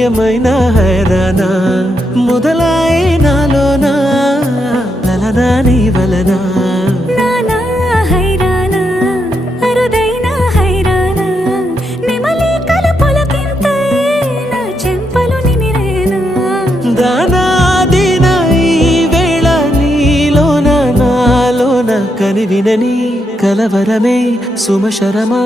ఏమైనా హైరానా మొదలాయి నాలోనా లలనా నీ వలనా నానా హైరానా అరుదైనా హైరానా నెమలి కలుపులకింతై నా చెంపలు నిమిరేనా దానా దీనా ఈ వేళ నీలోన నాలోన కనివినని కలవరమే సుమశరమా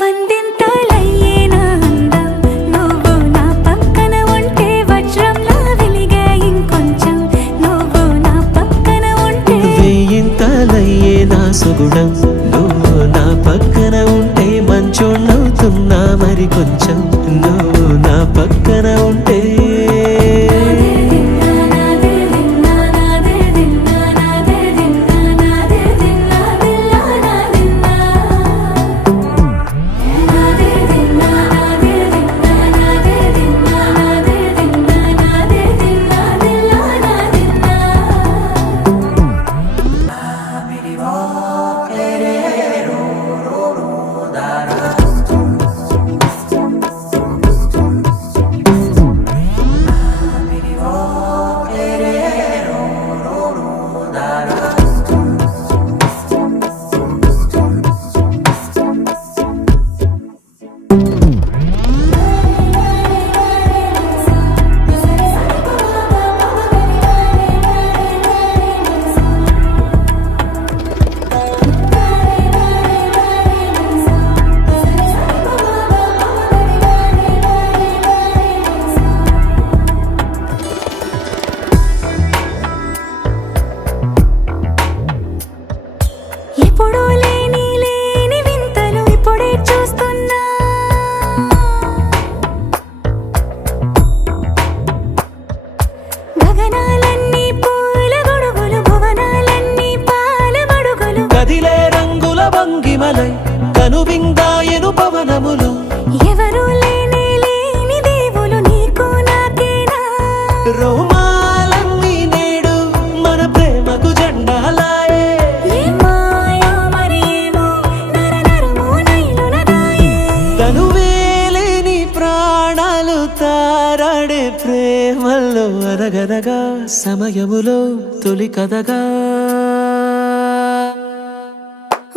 వందింతలయ్యేనా అందం నువ్వు నా పక్కన ఉంటే వజ్రంలా వెలిగే ఇంకొంచెం నువ్వు నా పక్కన ఉంటే వేయింతలయ్యే నా సుగుణం నువ్వు నా పక్కన ఉంటే మంచోళ్ళవుతున్నా మరి కొంచెం నువ్వు నా పక్కన ఉంటే ఎప్పుడూ లేని వింతలు ఇప్పుడే చూస్తున్నా గగనాలన్నీ పూల గొడుగులు భువనాలన్నీ పాల గొడుగులు కదిలే రంగుల భంగిమలై కనువిందాయను పవనములు ఎవరూ లేని దేవులు నీకు నాకేనా రోమాలన్నీ నేడు మన ప్రేమకు జెండాలాయే ఏ మాయో మరి ఏమో నరనరమో నైలున దాయే తనువేలేని ప్రాణాలు తారాడే ప్రేమల్లో అరగరగా సమయములో తొలి కథగా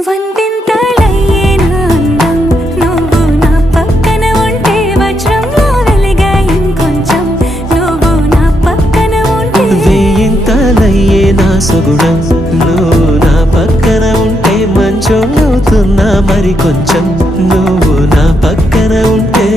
వందింతలయ్యేనా అందం నువ్వు నా పక్కన ఉంటే వజ్రంలా వెలిగే ఇంకొంచెం నువ్వు నా పక్కన ఉంటే వేయింతలయ్యే నా సుగుణం నువ్వు నా పక్కన ఉంటే మంచోళ్ళవుతున్నా మరి కొంచెం నువ్వు నా పక్కన ఉంటే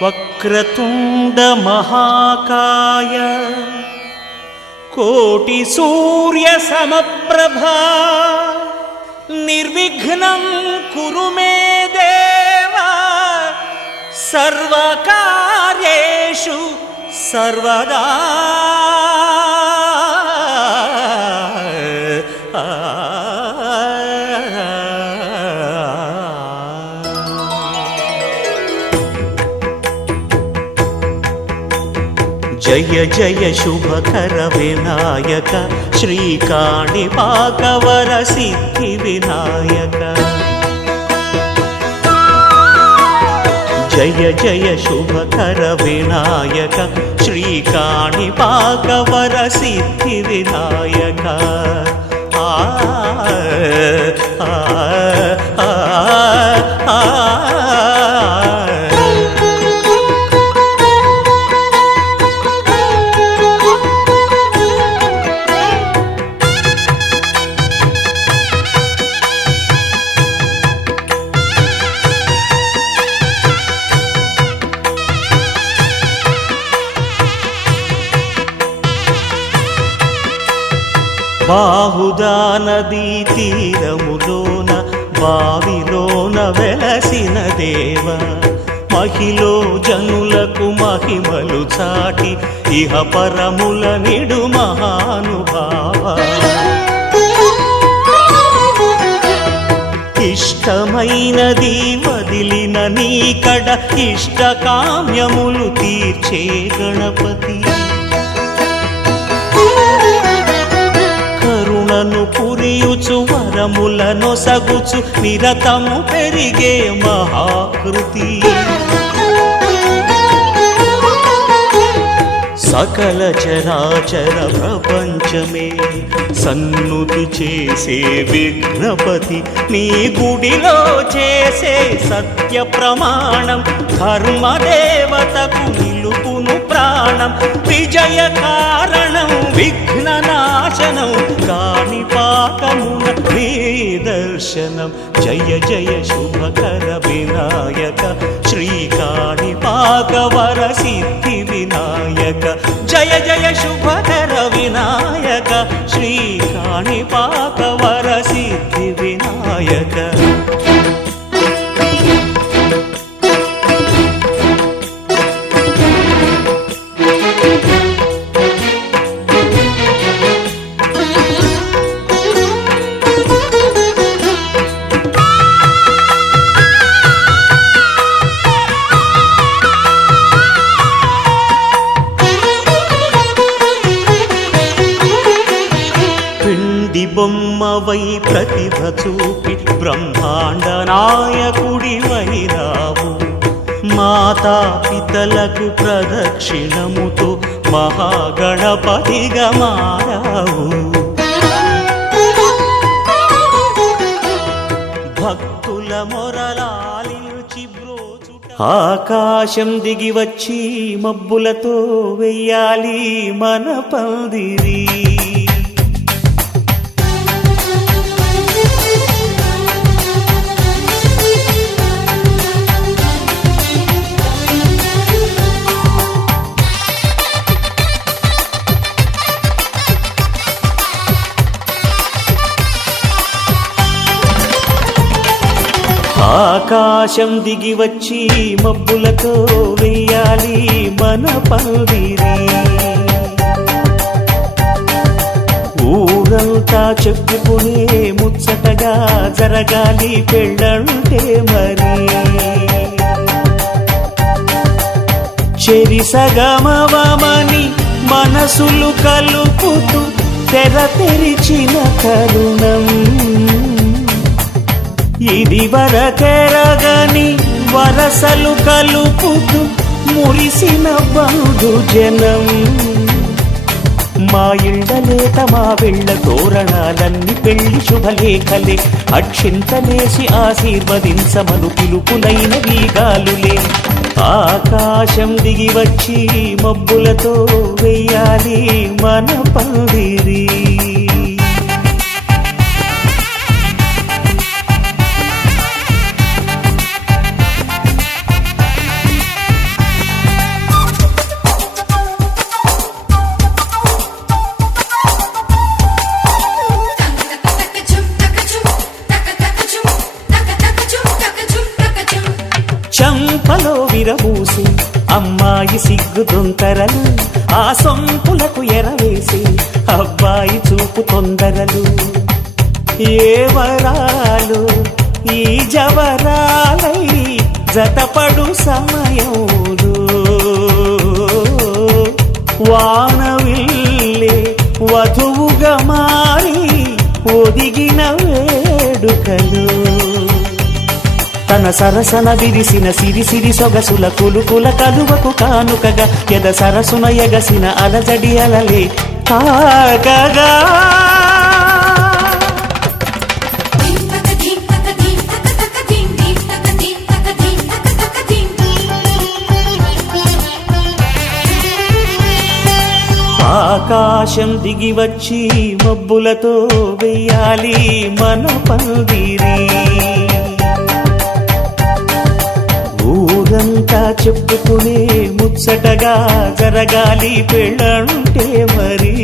వక్రతుండ మహాకాయ కోటి సూర్య సమప్రభా నిర్విఘ్నం కురు మే దేవా సర్వకార్యేషు సర్వదా జయ జయ శుభకర వినాయక శ్రీకాణిపాకవర సిద్ధి వినాయక జయ జయ శుభకర వినాయక శ్రీకాణిపాకవర సిద్ధి వినాయక ఆ ఆ ఆ ఆ బాహుదా నదీ తీరములోన బావిలోన వెలసిన దేవ మహిలో జనులకు మహిమలు చాటి ఇహ పరముల నిడు మహానుభావ ఇష్టమైనది వదిలిన నీకడ ఇష్టకామ్యములు తీర్చే గణపతి కరుణను పురియుచు వరములను సగుచు నిరతము పెరిగే మహాకృతి సకల చరాచర ప్రపంచమే సన్నుతి చేసే విఘ్నపతి నీ గుడిలో చేసే సత్య ప్రమాణం ధర్మదేవతకు నిలుపును ప్రాణం విజయ కారణం విఘ్ననాశనం కాణిపాకమున నీ దర్శనం జయ జయ శుభకర వినాయక శ్రీ కాణిపాక వర సిద్ధి వినాయక జయ జయ శుభకర వినాయక శ్రీ కాణిపాక వర సిద్ధి వినాయక బొమ్మవై ప్రతిభ చూపి బ్రహ్మాండ నాయకుడి వైరావు మాతా పితలకు ప్రదక్షిణముతో మహాగణపతిగా మారావు భక్తుల మొరలాలించి బ్రోచుట ఆకాశం దిగి వచ్చి మబ్బులతో వెయ్యాలి మన పందిరి ఆకాశం దిగి వచ్చి మబ్బులతో వెయ్యాలి మన పందిరి ఊరంతా చెప్పుకునే ముచ్చటగా జరగాలి పెళ్ళంటే మరి చెరిసగమవమని మనసులు కలుపుతూ తెర తెరిచిన కరుణం ఇది వరకెరగని వరసలు కలుపుతూ మురిసిన బంధు జనం మా ఇళ్ళలేత మా వెళ్ళ తోరణాలన్నీ పెళ్లి శుభలేఖలే అక్షింతలేసి ఆశీర్వదించమను పిలుపులైన వీగాలులే ఆకాశం దిగి వచ్చి మబ్బులతో వెయ్యాలి మన పందిరి చంపలో విరబూసి అమ్మాయి సిగ్గు దొంతరలు ఆ సొంపులకు ఎరవేసి అబ్బాయి చూపు తొందరలు ఏ వరాలు ఈ జవరాలై జతపడు సమయంలో వానవిల్లే వధువుగా మారి ఒదిగిన వేడుకలు తన సరసన విరిసిన సిరిసిరి సొగసుల కులుకుల కలువకు కానుకగా ఎద సరసున ఎగసిన అలజడి అలలే కాగగా ఆకాశం దిగి వచ్చి మబ్బులతో వెయ్యాలి మన పందిరి ఊరంతా చెప్పుకునే ముచ్చటగా జరగాలి పెళ్ళంటే మరి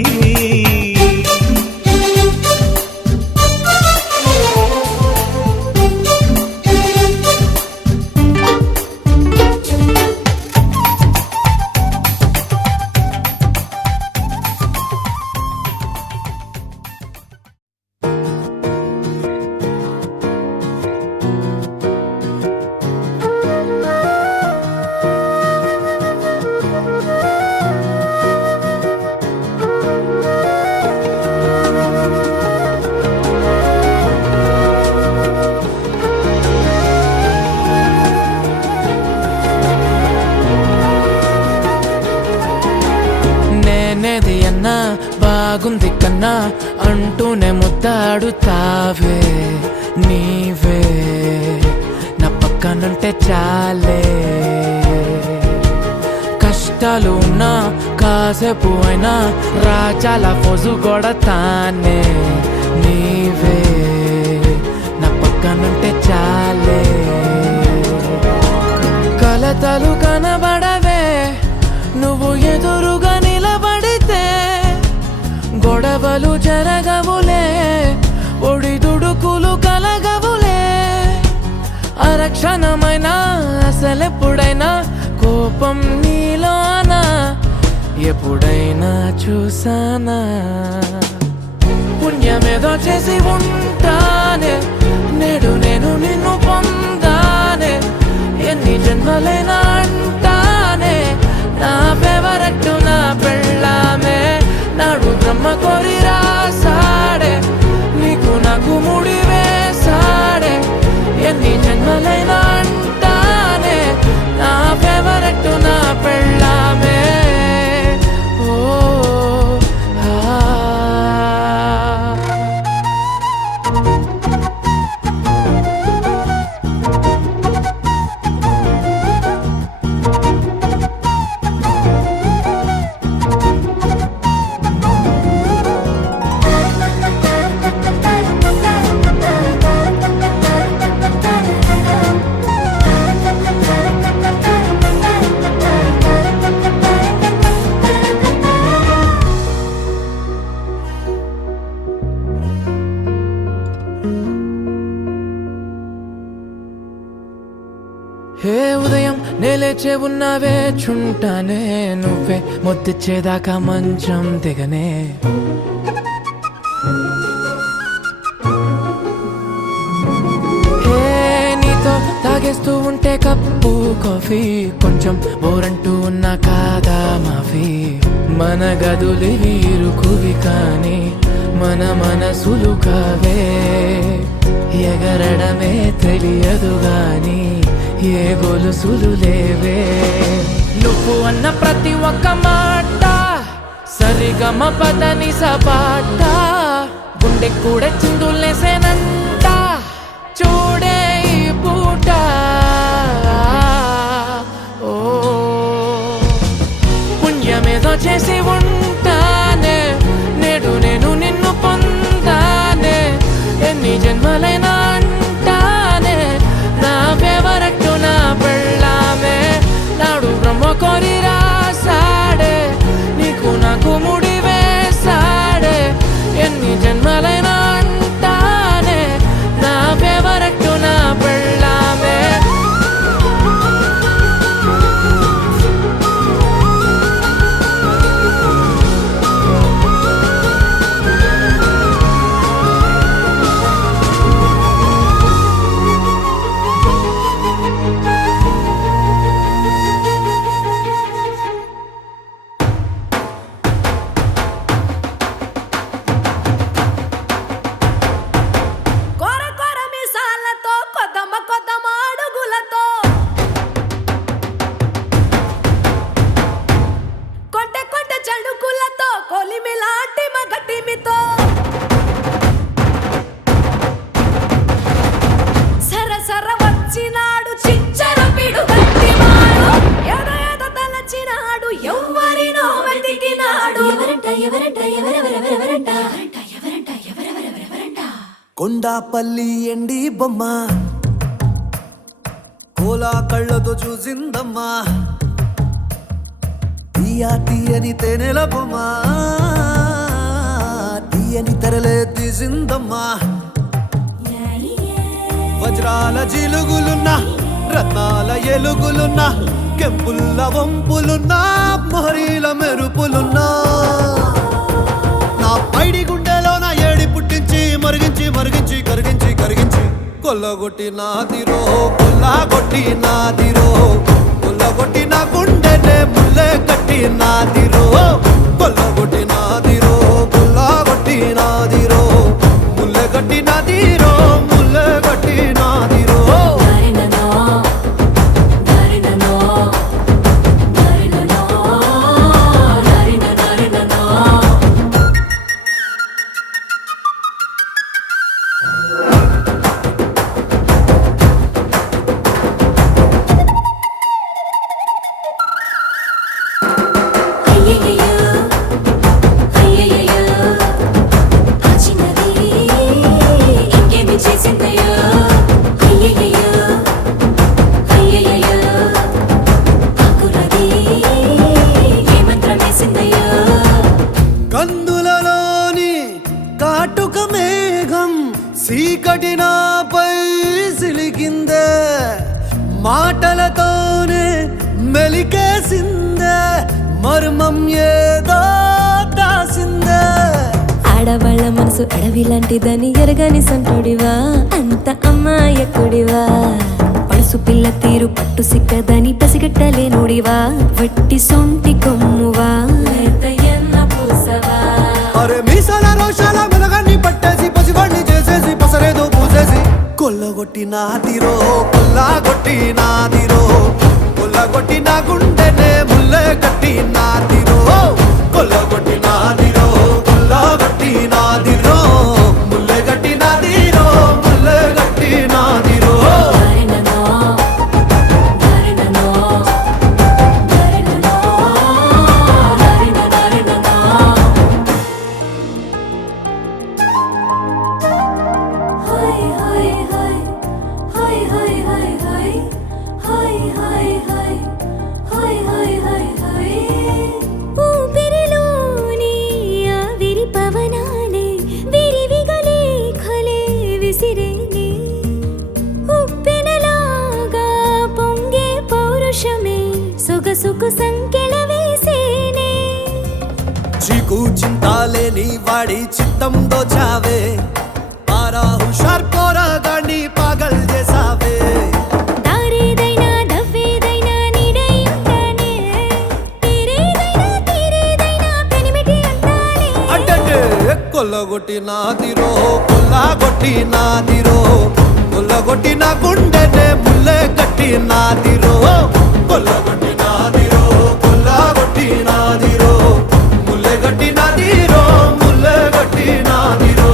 బాగుంది కన్నా అంటూనే ముద్దాడుతావే నీవే నా పక్కనుంటే చాలే కష్టాలు ఉన్నా కాసేపు అయినా రాజాల ఫోజు కొడతానే నీవే నా పక్కనుంటే చాలే కలతలు కనబడవే నువ్వు ఎదురుగా నిలబడితే గొడవలు జరగవులే ఒడిదుడుకులు కలగవులే అరక్షణమైనా అసలెప్పుడైనా కోపం నీలోనా ఎప్పుడైనా చూసానా పుణ్యమేదో చేసి ఉంటానే నేడు నేను నిన్ను పొందానే ఎన్ని జన్మలైనా అంటానే నా ఫేవరెట్ నా పెళ్ళామే నాడు బ్రహ్మ కోరి రాసాడే నీకు నాకు ముడి వేసాడే ఎన్ని జన్మలైనా అంటానే నా ఫేవరెట్ నా పెళ్ళామే ఓ హే ఉదయం నేలేచే ఉన్నావే చుంటానే నువ్వే మొద్దిచ్చేదాకా మంచం దిగనే హే నీతో తాగేస్తూ ఉంటే కప్పు కాఫీ కొంచెం బోరంటూ ఉన్నా కాదా మాఫీ మన గదులివి ఇరుకువి కానీ మన మనసులు కావే ఎగరడమే తెలియదు గాని ఏ గొలుసులు లేవే నువ్వు అన్న ప్రతి ఒక్క మాట సరిగమ పదని సపాట గుండె కూడా చిందులేసేనంట చూడే ఈ పూట ఓ పుణ్యమేదో చేసి ఉంటానే నేడు నేను నిన్ను పొందానే ఎన్ని జన్మలైనా అంటానే నా ఫేవరెట్ నా పెళ్ళామే నాడు బ్రహ్మ కోరి రాసాడే నీకు నాకు ముడి వేసాడే ఎన్ని జన్మలైనా అంటానే నా ఫేవరెట్ నా పెళ్ళామే కొండాపల్లి ఎండి బొమ్మ కోలా కళ్ళతో చూసిందమ్మా తీయా తీయని తేనెల బొమ్మ తీయని తెరలే తీసిందమ్మా వజ్రాల జిలుగులున్నా రత్నాల ఎలుగులున్నా కెంపుల్ల వంపులున్నా మొహరీల మెరుపులున్నా నా పైడి గుండెలో నా ఏడి పుట్టించి మరిగించి మరిగించి కరిగించి కరిగించి కొల్లగొట్టి నాదిరో కొల్లగొట్టి నాదిరో కొల్లగొట్టి నా గుండెనే ముల్లె కట్టి నాదిరో కొల్లగొట్టి నాదిరో కొల్లగొట్టి నాదిరో ముల్లె కట్టి నాదిరో ముల్లె కట్టి నాదిరో కాటుక మేఘం సీకటి నాపై సిలికిందే మాటలతోనే మెలికేసిందే మర్మం ఏదో దాసిందే ఆడవాళ్ళ మనసు అడవి లాంటిదని ఎరగని సంటుడివా అంత అమ్మాయకుడివా పడుసు పిల్ల తీరు పట్టు సిక్కదని పసిగట్టలేనుడివా వట్టి సొంటి కొమ్మువా ఎన్న పూసవా అరే మీసాల రోషాల మెలగాన్ని పట్టేసి పసివాణ్ణి చేసేసి పసరేదో పూసేసి కొల్లగొట్టి నాదిరో కొల్లగొట్టి నాదిరో కొల్లగొట్టి నా గుండెనే ముల్లె కట్టి నాదిరో కొల్లగొట్టి నాదిరో కొల్లగొట్టి నాదిరో ముల్లె కట్టి నాదిరో ముల్లె కట్టి నాదిరో సొగసుకు సంకెళ వేసేనే చీకు చింతాలేని వాడి చిత్తం దోచావే ఆరా హుషార్ పోరాగాన్ని పాగల్ చేసావే దారేదైనా దవ్వేదైనా నీడై ఉంటానే తీరేదైనా పెనిమిటి అంటానే అంటే కొల్లగొట్టి నాదిరో కొల్లగొట్టి నాదిరో కొల్లగొట్టి నా గుండెనే ముల్లె కట్టి నాదిరో కొల్లగొట్టి నాదిరో కొల్లగొట్టి నాదిరో ముల్లె కట్టి నాదిరో ముల్లె కట్టి నాదిరో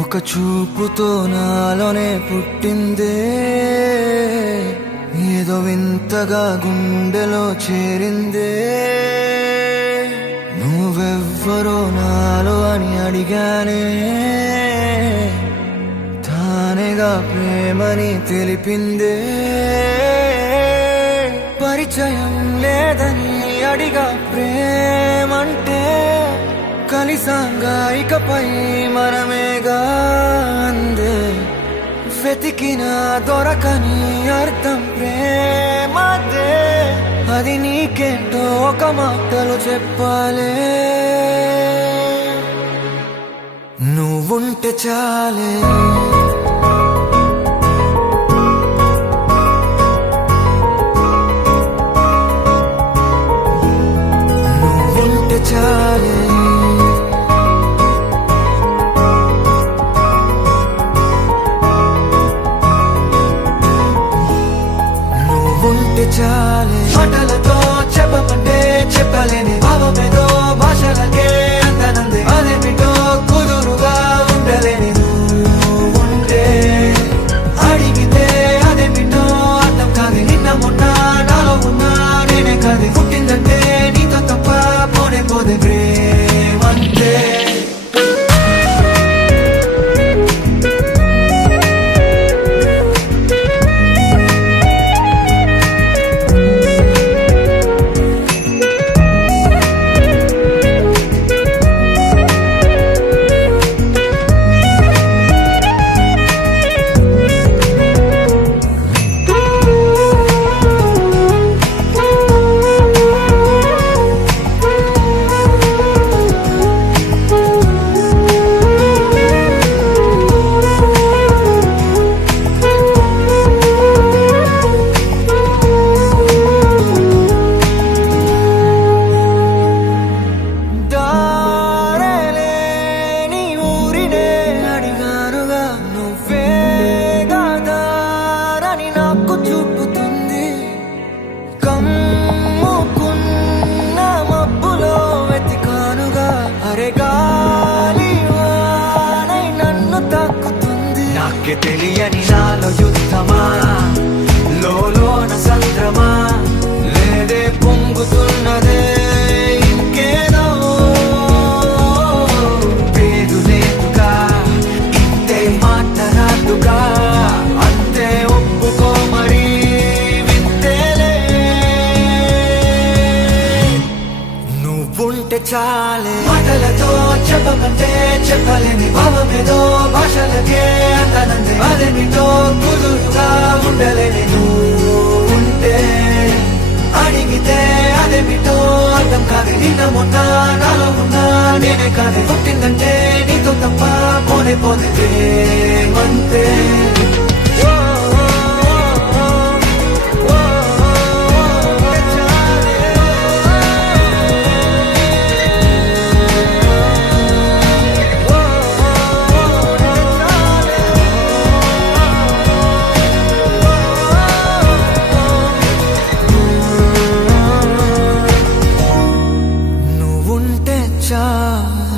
ఒక చూపుతో నాలోనే పుట్టిందే ఏదో వింతగా గుండెలో చేరిందే నువ్వెవ్వరో నాలో అని అడిగానే తానేగా ప్రేమని తెలిపిందే పరిచయం లేదని అడిగా ప్రేమంటే కలిసాంగా ఇకపై మనమేగా అందే వెతికిన దొరకని అర్థం ప్రేమదే అది నీకేంటో ఒక మాటలు చెప్పాలే నువ్వుంటే చాలే నువ్వుంటే చాలే ఉంటే చాలే మాటలతో చెప్పమంటే చెప్పలేని భావమేదో భాషలకే అందనందే అదేమిటో కుదురుగా ఉండలేని ఉంటే అడిగితే అదేమిటో అర్థం కాదు నిన్న మొన్న నాలో ఉన్నా నేనే కాదు పుట్టిందంటే నీతో తప్ప పోనే పోదే ప్రేమంటే నీకే తెలియని నాలో యుద్ధమా లోన సంద్రమా లేదే పొంగుతున్నదే ఇంకేదో పేరు లేదుగా ఇంతే మాటరాదుగా అంతే ఒప్పుకో మరి వింతేలే నువ్వుంటే చాలే మాటలతో చెప్పమంటే చెప్పలేని భావమేదో భాషలకే అందనందే అదేమిటో కుదురుగా ఉండలేని నువ్వు ఉంటే అడిగితే అదేమిటో అర్థం కాదు నిన్న మొన్న నాలో ఉన్నా నేనే కాదే పుట్టిందంటే నీతో తప్ప పోనే పోతే అంతే నువ్వుంటే చాలే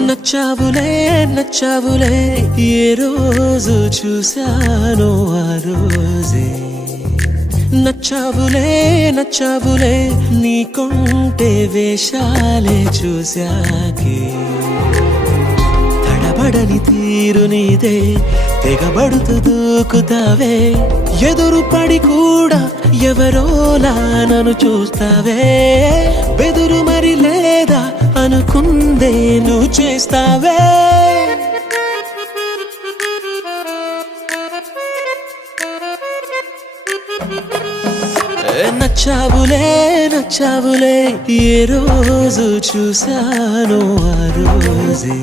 నచ్చావులే నచ్చావులే ఏ రోజు చూశానో ఆ రోజే నచ్చావులే నచ్చావులే నీకుంటే వేషాలే చూశాకే తడబడని తీరు నీదే తెగబడుతూ దూకుతావే ఎదురు పడి కూడా ఎవరోలా నన్ను చూస్తావే బెదురు మరి లేదా అనుకుందే నువ్వు చేస్తావే నచ్చావులే నచ్చావులే ఏ రోజు చూశానో ఆ రోజే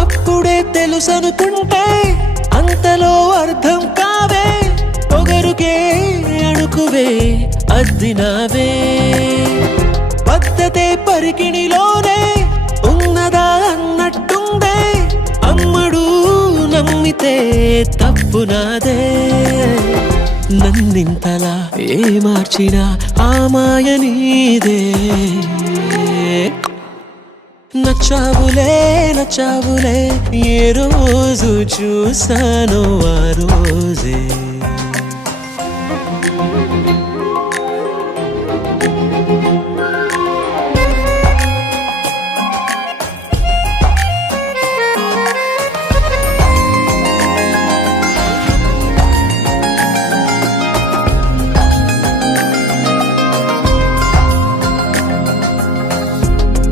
అప్పుడే తెలుసనుకుంటే అంతలో అర్థం కావే పొగరుకే అణుకువే అద్దినావే పద్ధతే పరికిణిలోనే ఉన్నదా అన్నట్టుందే అమ్మడు నమ్మితే తప్పు నాదే నన్నింతలా ఏ మార్చినా ఆ మాయ నీదే నచ్చావులే నచ్చావులే ఏ రోజు చూశానో ఆ రోజే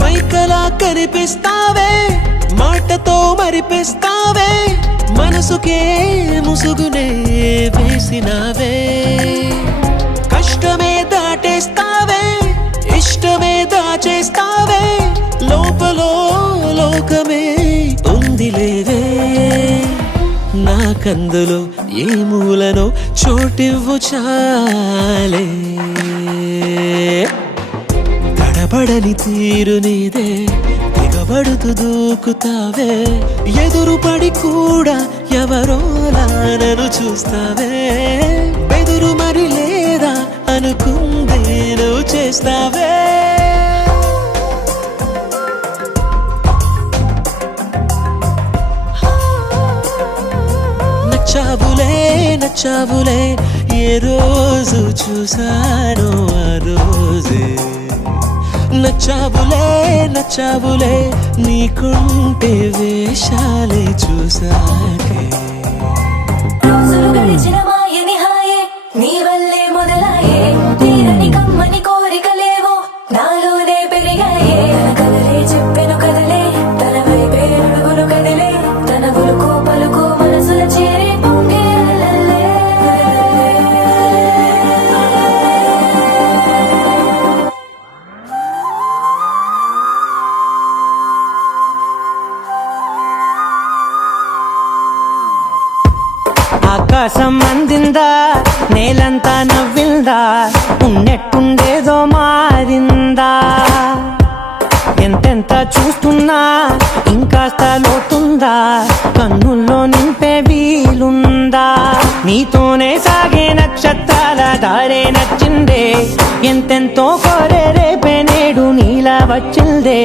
పైకలా కనిపిస్తావే మాటతో మరిపిస్తావే మనసుకే ముసుగునే వేసినావే కష్టమే దాటేస్తావే ఇష్టమే దాచేస్తావే లోపలో లోకమే ఉందిలేవే నాకందులో ఏ మూలనో చోటివ్వు చాలే తడబడని తీరు నీదే తెగబడుతూ దూకుతావే ఎదురు పడి కూడా ఎవరోలా నన్ను చూస్తావే బెదురు మరి లేదా అనుకుందే నువ్వు చేస్తావే నచ్చావులే నచ్చావులే ఏ రోజు చూశానో ఆ రోజే నచ్చావులే నచ్చావులే నీకుంటే వేషాలే చూసాకే రోజులు గడిచిన మాయని హాయే నీ వల్లే మొదలాయే తీరని కమ్మని కోరికలేవో నాలోనే పెరిగాయే ఆకాశం అందిందా నేలంతా నవ్విందా ఉన్నట్టుండేదో మారిందా ఎంతెంత చూస్తున్నా ఇంకాస్త లోతుందా కన్నుల్లో నింపే వీలుందా నీతోనే సాగే నక్షత్రాల దారే నచ్చిందే ఎంతెంతో కోరే రేపే నేడు నీలా వచ్చిందే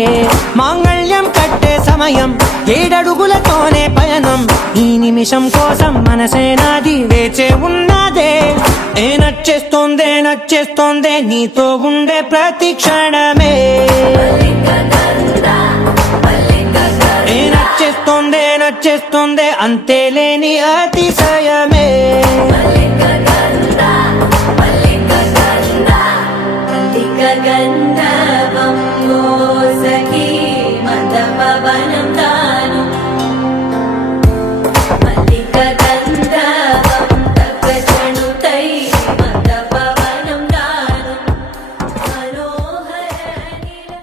మాంగళ్యం కట్టే సమయం 7 అడుగులతోనే పయనం ఈ నిమిషం కోసం మనసే నాది వేచే ఉన్నదే నచ్చేస్తోందే నీతో ఉండే ప్రతి క్షణమే నచ్చేస్తోందే అంతేలేని అతిశయమే గంధర్వం సఖీ మందపవనం తాను మల్లిక గంధర్వం తగ్గచణుతై మందపవనం తాను మనోహర నీల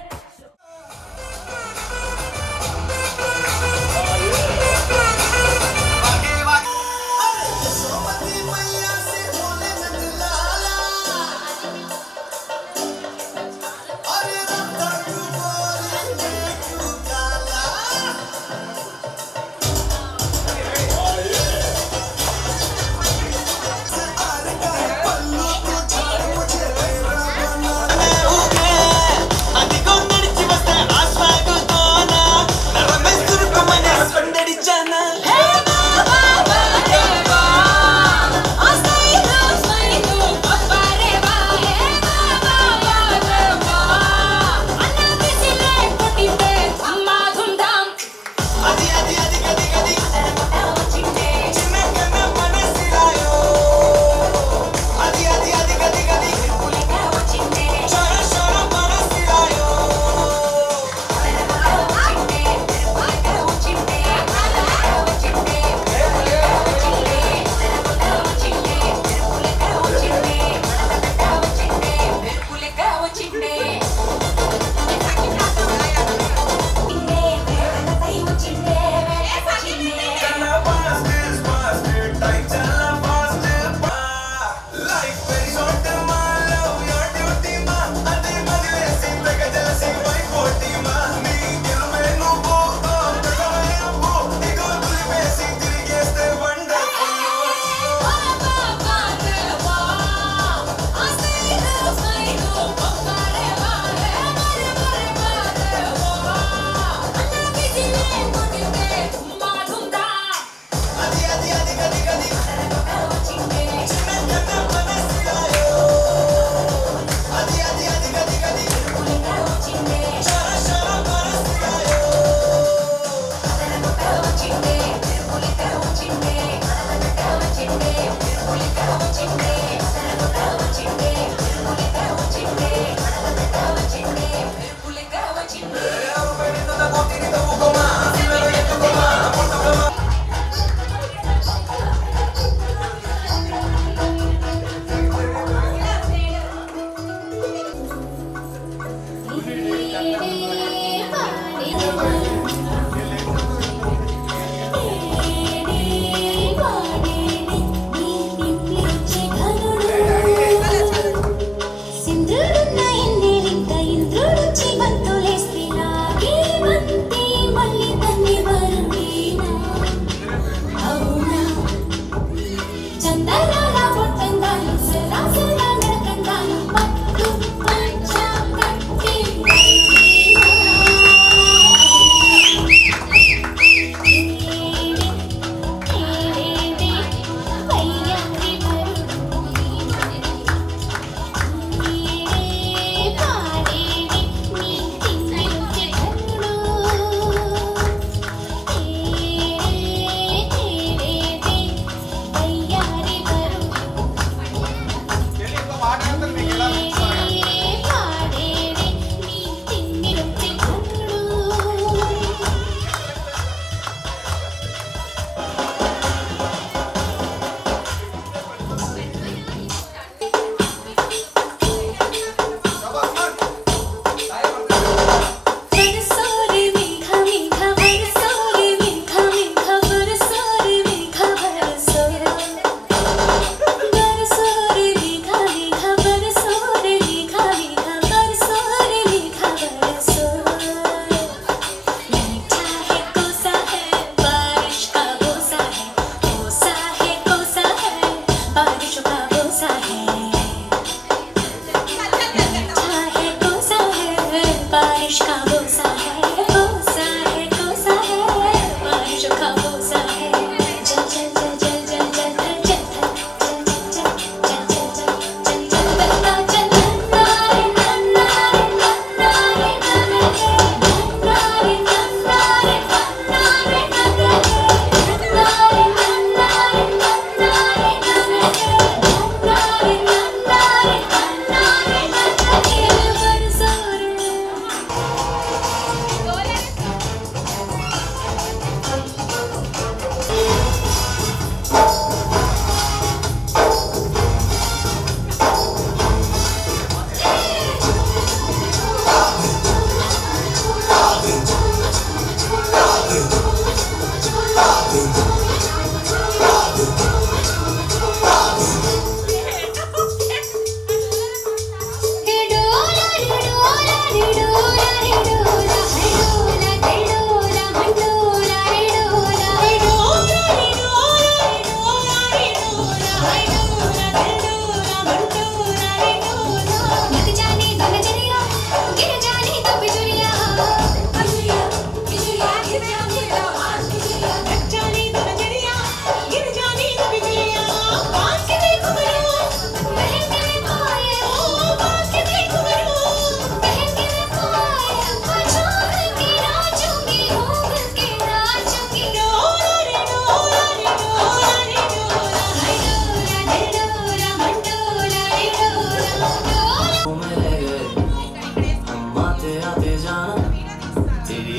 बारिश का बोसा है, बोसा है, बोसा है, बारिशों का बोसा है। चल चल चल चल चल चल चल चल चल चल चल चल चल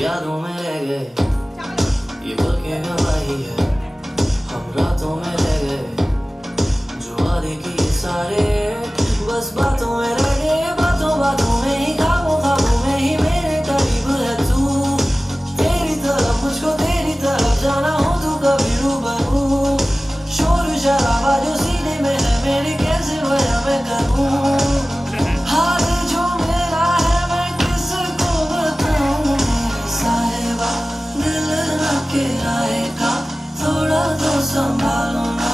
यादों में रह गए, ये पल की गवाही है, हम रातों में रह गए, जो वादे किए सारे बस बातों में रह गए, बातों बातों में ही, ख्वाबों ख्वाबों में ही मेरे करीब है तू, तेरी तरफ मुझको तेरी तरफ जाना हो तू कभी रूबरू, शोर शराबा जो सीने में है मेरी कैसे वजह मैं करूँ, हाल जो मेरा है मैं किसको बताऊँ, साहिबा दिल न किराएगा, थोड़ा तो संभालो ना,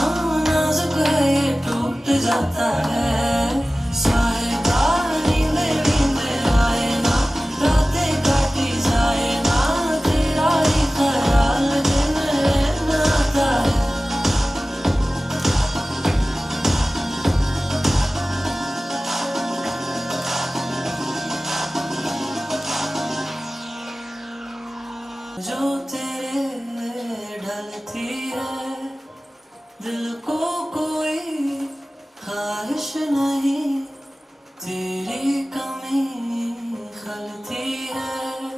नाजुक है ये टूट जाता है, साहिबा नींदे नींदे आए ना, रातें काटी जाए ना, तेरा ही ख्याल दिन रहना आता है। जो तेरे ढलती है दिल को कोई ख्वाहिश नहीं, तेरी कमी खलती है,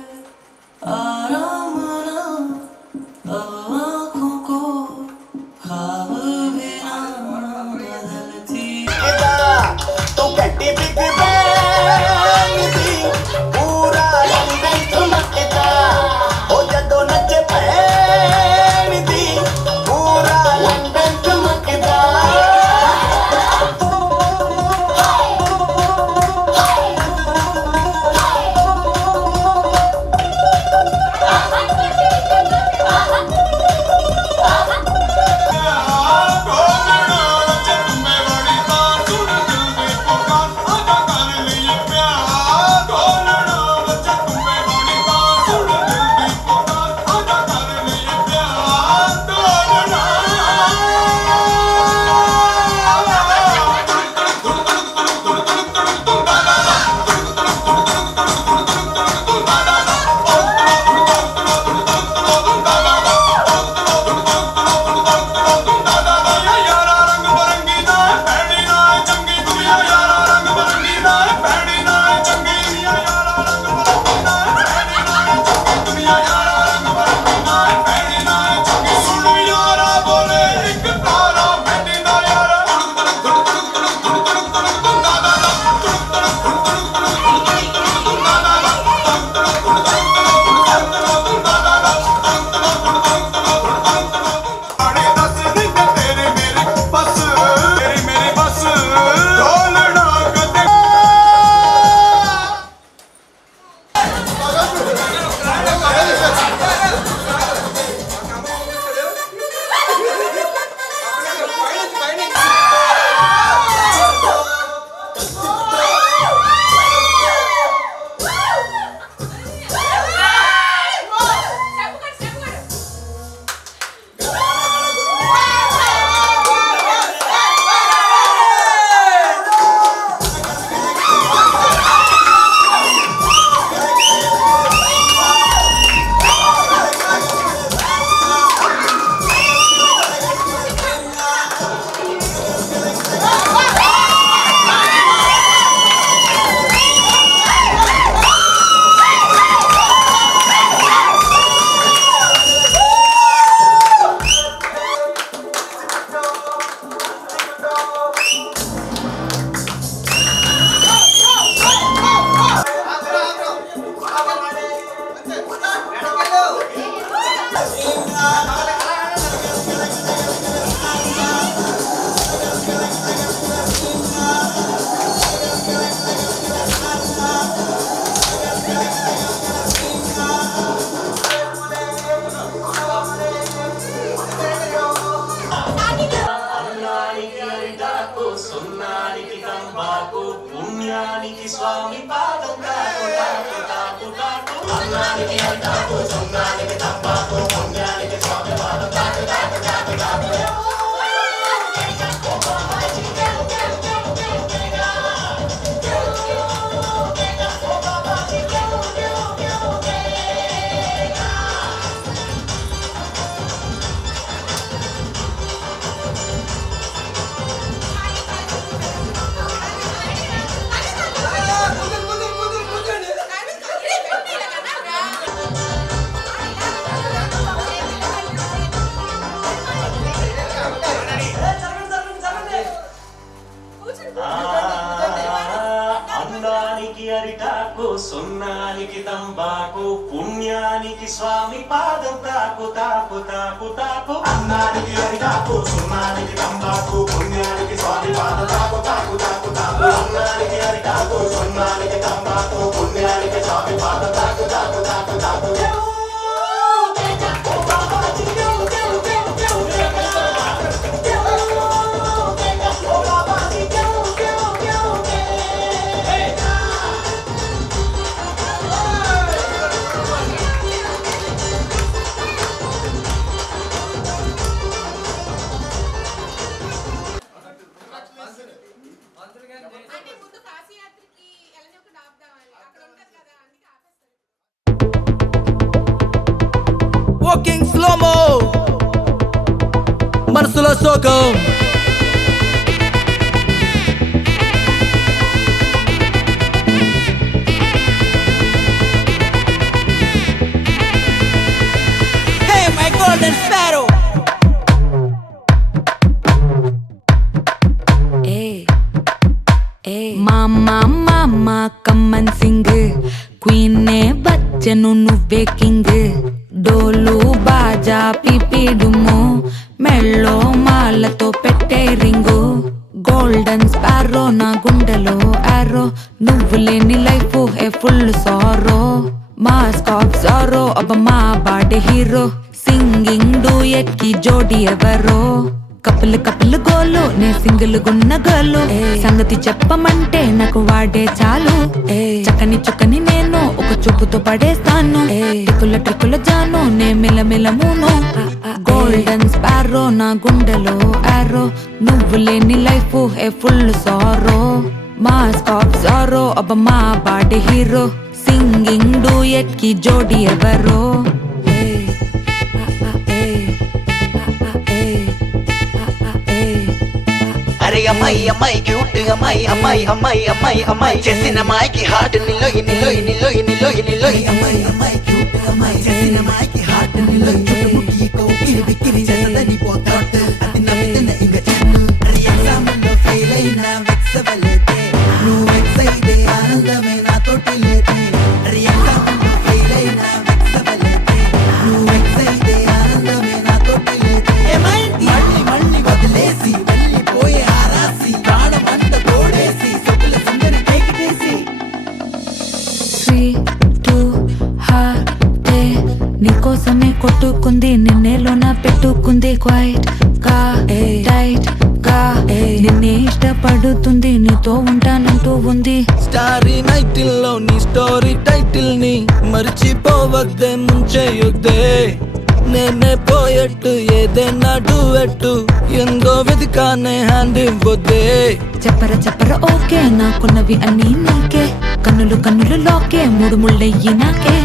आराम ना अब आँखों को ख्वाब भी ना बदलती तो कट्टी बिग बैंग दी पूरा लंदन धुमकदा, ओ जदों नचे भैन दी पूरा लंदन धुमकदा। సున్నానికి తంబాకు పుణ్యానికి స్వామి పాదం తాకు తాకు తాకు తాకు అన్నానికి అంటాకు సున్నానికి తంబాకు పుణ్యానికి స్వామి పాదం తాకు తాకు తాకు తాకు అన్నానికి అరిటాకు సున్నానికి తంబాకు పుణ్యానికి స్వామి పాదం తాకు తాకు తాకు తాకు అన్నానికి అరిటాకు సున్నానికి తంబాకు పుణ్యానికి స్వామి పాదం తాకు తాకు తాకు తాకు అన్నానికి అరిటాకు సున్నానికి తంబాకు పుణ్యానికి స్వామి పాదం తాకు తాకు తాకు తాకు వాకింగ్ స్లోమో మనసులో సోకం Hey my golden sparrow మామా కమ్మన్ సింగ్ క్వీనే బచ్చను నువ్వే కింగ్ డోలు బాజా పిపిడుము మెళ్ళో మాలతో పెట్టే రింగు గోల్డెన్ స్పారో నా గుండెలో ఆరో నువ్వు లేని life A full sorrow mask of sorrow అబ్బ మా బాడీ హీరో సింగింగ్ డూయట్ కి జోడి ఎవరో కపుల్ కపుల్ గోలు నే సింగిల్ గున్న గోలు సంగతి చెప్పమంటే నాకు వాడే చాలు చక్కని చుక్కని నేను ఒక చూపుతో పడేస్తాను ట్రికుల ట్రికుల జాను నే మిలమిలమును గోల్డెన్ స్పారో నా గుండెలో ఆరో నువ్వు లేని life A full sorrow mask of sorrow అబ్బ మా బాడీ హీరో సింగింగ్ డూయట్ కి జోడి ఎవరో అరే అమ్మాయి అమ్మాయి క్యూట్ అమ్మాయి అమ్మాయి అమ్మాయి అమ్మాయి అమ్మాయి చేసిన అమ్మాయికి హార్ట్ నిలోయి నిలోయి నిలోయి నిలోయి నిలోయి అమ్మాయి అమ్మాయి క్యూట్ అమ్మాయి చేసిన అమ్మాయికి హార్ట్ నిలోయి చుట్టుముట్టి కోకిలి బిక్కిరి చేసదని పోతాట్ అది నవ్వుతున్న ఇంక చెట్టు అరే ఎగ్జామ్లో ఫెయిల్ అయినా వెక్సవలేదే నువ్వు వెక్స్ అయితే ఆనందమే నాతోటి లేదే అరే ఎగ్జామ్లో ఫెయిల్ అయినా వెక్సవలేదే నువ్వు వెక్స్ అయితే ఆనందమే నాతోటి లేదే మళ్ళీ మళ్ళీ వదిలేసి వెళ్ళిపోయే ఆరాసి ప్రాణమంత తోడేసి సొక్కుల సందరి కేకిటేసి 3, 2 హార్టే నీకోసమే కొట్టుకుంది నిన్నేలోన పెట్టుకుంది క్వైట్ గా టైట్ గా నిన్నే ఇష్టపడుతుంది నీతో ఉంటానంటూ ఉంది స్టారీ నైటిల్ లో నీ స్టోరీ టైటిల్ ని మర్చిపోవద్దే ముంచేయొద్దే నేనే పోయట్టు ఏదైనా డూయట్టు ఎందో వెదికానే హ్యాండ్ ఇవ్వొద్దే చెప్పర ఓకే నాకున్నవి అన్నీ నీకే కన్నులు కన్నులు లోకే మూడు ముళ్ళయ్యి నాకే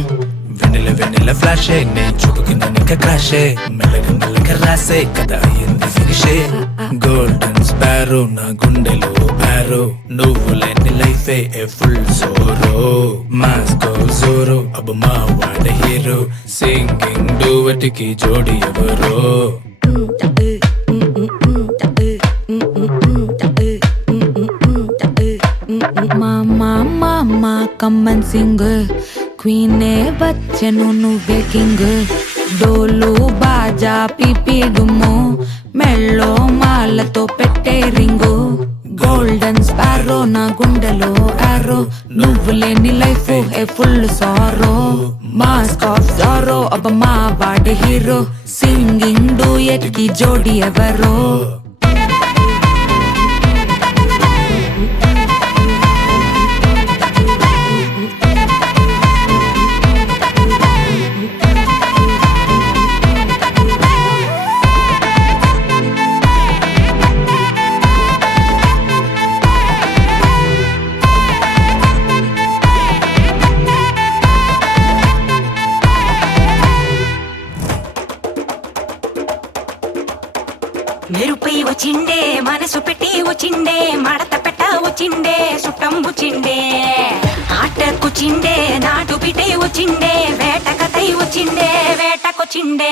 వెన్నెల ఫ్లాషే నే చూపుకింద నిక క్రాషే మెల్లగా రాసే కదా అయ్యింది ఫినిషే గోల్డెన్ స్పారో నా గుండెలో ఆరో నువ్వు లేని లైఫే ఏ ఫుల్ సోరో మాస్కో జోరో అబ్బ మా వాడ హీరో సింగింగ్ డూయట్ కి జోడి ఎవరో మామా కమ్మన్ సింగ్ క్వీనే బచ్చను నువ్వే కింగ్ డోలు బాజా పిపిడుము మెళ్ళో మాలతో పెట్టే రింగు గోల్డెన్ స్పారో నా గుండెలో ఆరో నువ్వు లేని life A full sorrow mask of sorrow అబ్బ మా వాడి హీరో సింగింగ్ డూయట్ కి జోడి ఎవరో మెరుపై వచ్చిండే మనసు పెట్టి వచ్చిండే మడత పెట్ట వచ్చిండే సుట్టం వచ్చిండే ఆట కూర్చిండే నాటు బిడ్డే వచ్చిండే వేట కథై వచ్చిండే వేటకొచ్చిండే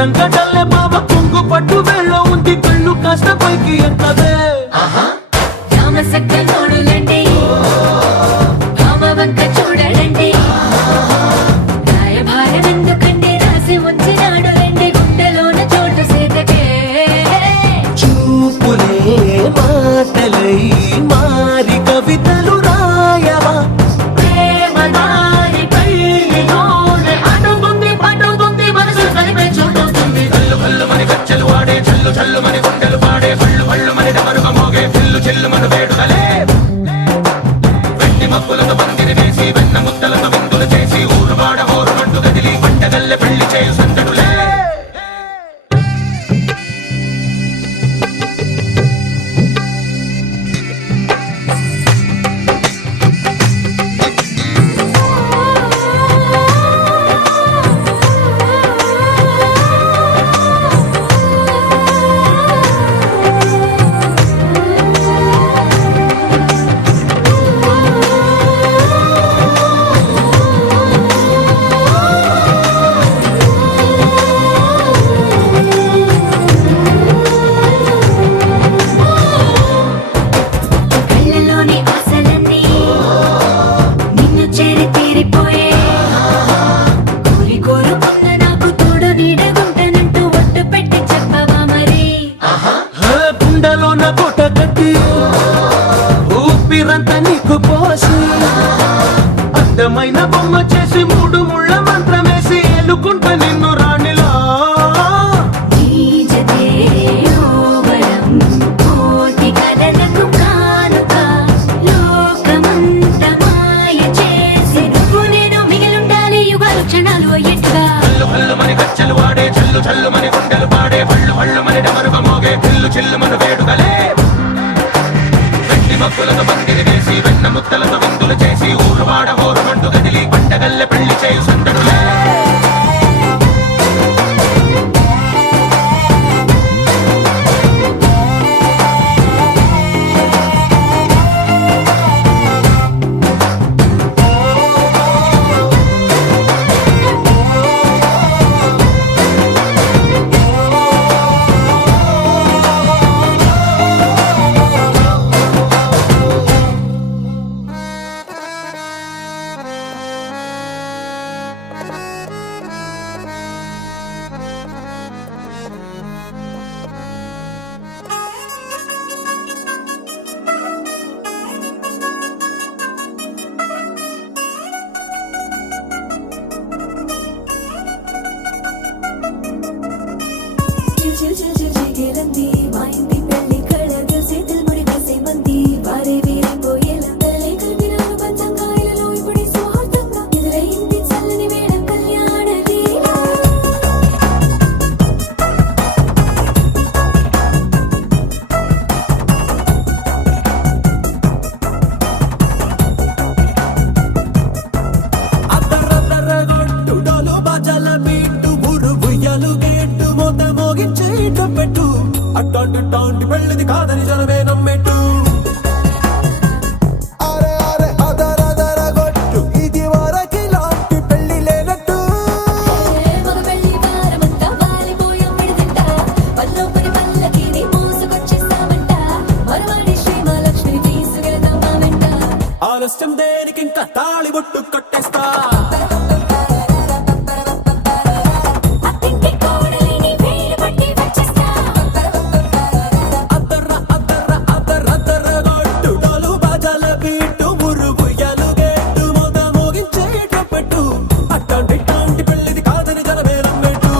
రంగడల్లే బాబా కొంగు పట్టు వెళ్ళ ఉంది కళ్ళు కాస్త పైకి ఎక్కదే నోడులండి రామ వంక చూడడండి రాయభారం ఎందుకండి చిల్ చిల్ చిల్ చిగేలంది మా ఇంటి పెళ్లి కళ చేతులు ముడి వేసే మంది వారే వీరే పోయేలా తల్లి కలిపిన పంచంగాయలలో ఇప్పుడు సౌహార్దంగా ఎదురైంది చల్లని వేళ కళ్యాణ లీల అద్దరద్దరగొట్టు డోలు బాజాల బీటు ఊరు ఉయ్యాలు గేట్టు మోత మోగించే పెట్టు అట్టాంటి టాంటి పెళ్ళిది కాదని జనమే నమ్మెట్టు అరే అరే అదరదరగొట్టు ఇది వరకి లాంటి పెళ్లి లేనట్టు మగ పెళ్లి వారమంతా వాలిపోయాం విడిదింట పల్లోపడి పల్లకిని మోసుకొచ్చేస్తామంట మరవాడి శ్రీమహాలక్ష్మిని తీసుకెళ్తాం మా వెంట ఆలస్యం దేనికి ఇంకా తాళి బొట్టు కట్టేస్తా అత్తింటి కోడలిని వేలు పట్టి వచ్చేస్తా అద్దరద్దరగొట్టు డోలు బాజాల బీటు ఊరు ఉయ్యాలు గేట్టు మోత మోగించే పెట్టు అట్టాంటి టాంటి పెళ్ళిది కాదని జనమే నమ్మెట్టు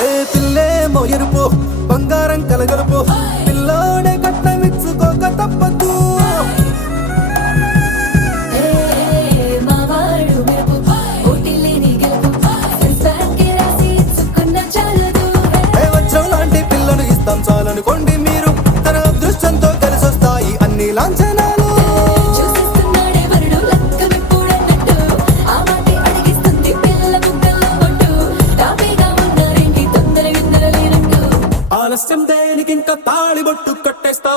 ఏ పిల్లేమో ఎరుపు బంగారం కలగలుపు పిల్లోడే కట్నమిచ్చుకోక తప్పదు మా వాడు మెరుపు ఓటిల్లేని గెలుపు సెన్సార్కి రాసి ఇచ్చుకున్న చాలదు ఏ వచ్చం లాంటి పిల్లను ఇస్తాం చాలనుకోండి మీరు తన అదృష్టంతో కలిసొస్తాయి అన్ని లాంఛనాలు చూసిస్తున్నాడే వరుడు లక్క విప్పుడన్నట్టు ఆ మాటే అడిగిస్తుంది పిల్ల బుగ్గల్లో ఒట్టు తాపీగా ఉన్నారేంటి తొందర విందర లేనట్టు ఆలస్యం దేనికి ఇంకా తాళి బొట్టు కట్టేస్తా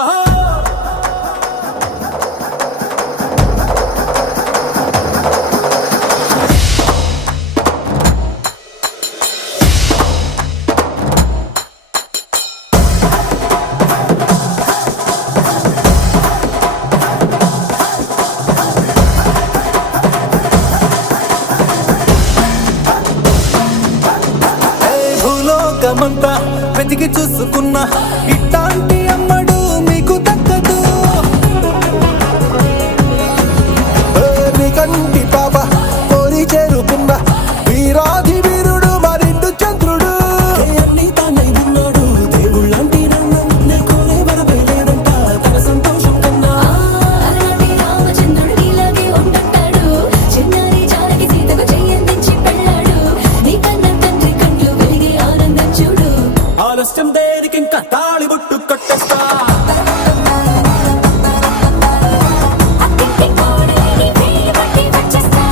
భూలోకమంతా వెతికి చూసుకున్నా ఇట్లాంటి అమ్మడు మీకు దక్కదు నీ కంటి పాప కోరి చేరుకున్న వీరాధి వీరుడు మరిండు చంద్రుడు అన్ని తానై ఉన్నాడు దేవుళ్ళంటి నన్ను కోరే వరపై లేదంట తన సంతోషం కన్నా అలాంటి రామచంద్రుడు ఇలాగే ఉండంటాడు చిన్నారి జానకి సీతకు చెయ్యందించి పెళ్ళాడు నీ కన్న తండ్రి కండ్లు వెలిగి ఆనందం చూడు ఆలస్యం దేనికి ఇంకా తాళి బొట్టు కట్టేస్తా అత్తింటి కోడలిని వేలు పట్టి వచ్చేస్తా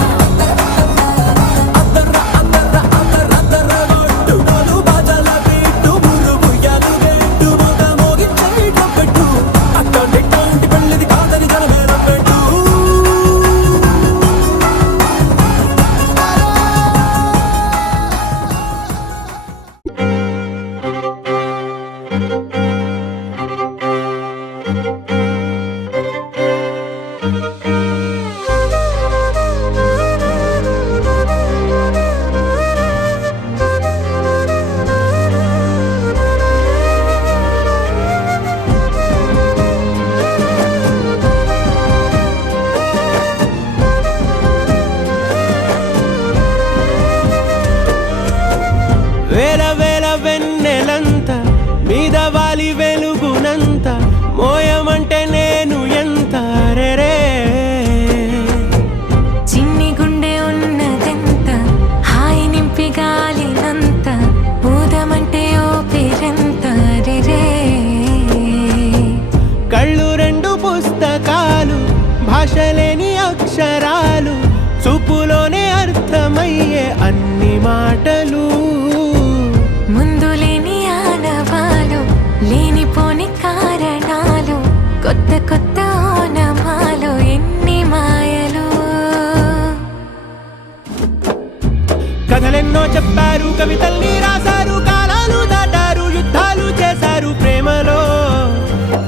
కథలెన్నో చెప్పారు, కవితల్ని రాశారు, కాలాలు దాటారు, యుద్ధాలు చేశారు ప్రేమలో,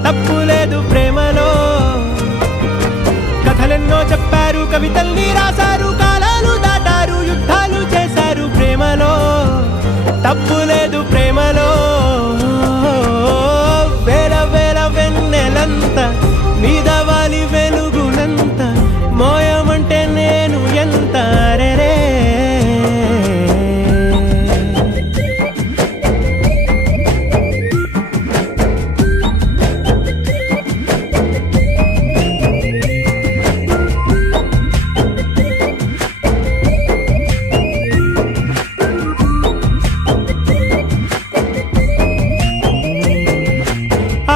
తప్పు లేదు ప్రేమలో. కథలెన్నో చెప్పారు, కవితల్ని రాశారు, కాలాలు దాటారు, యుద్ధాలు చేశారు ప్రేమలో, తప్పు లేదు ప్రేమలో. వేల వేల వెన్నెలంత మీద వాలి వెలుగునంత మోయమంటే నేను ఎంత రే.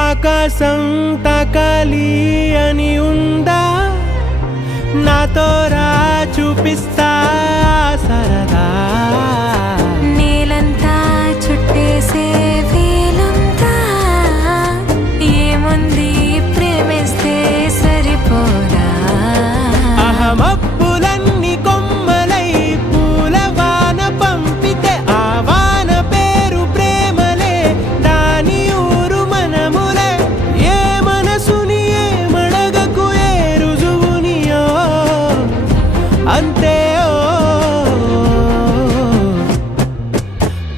ఆకాశం తాకాలి అని ఉందా, నాతో రా చూపిస్తా సరదా. నేలంతా చుట్టేసే వేలుంతా, ఏముంది ప్రేమిస్తే సరిపోదా. అహమప్పులన్నీ కొమ్మలై పూల వాన పంపితే ఆ వాన పేరు ప్రేమలే, దాని ఊరు మనములే. ఏ మనసుని ఏ మడగకు ఏ రుజువునియో అంతే.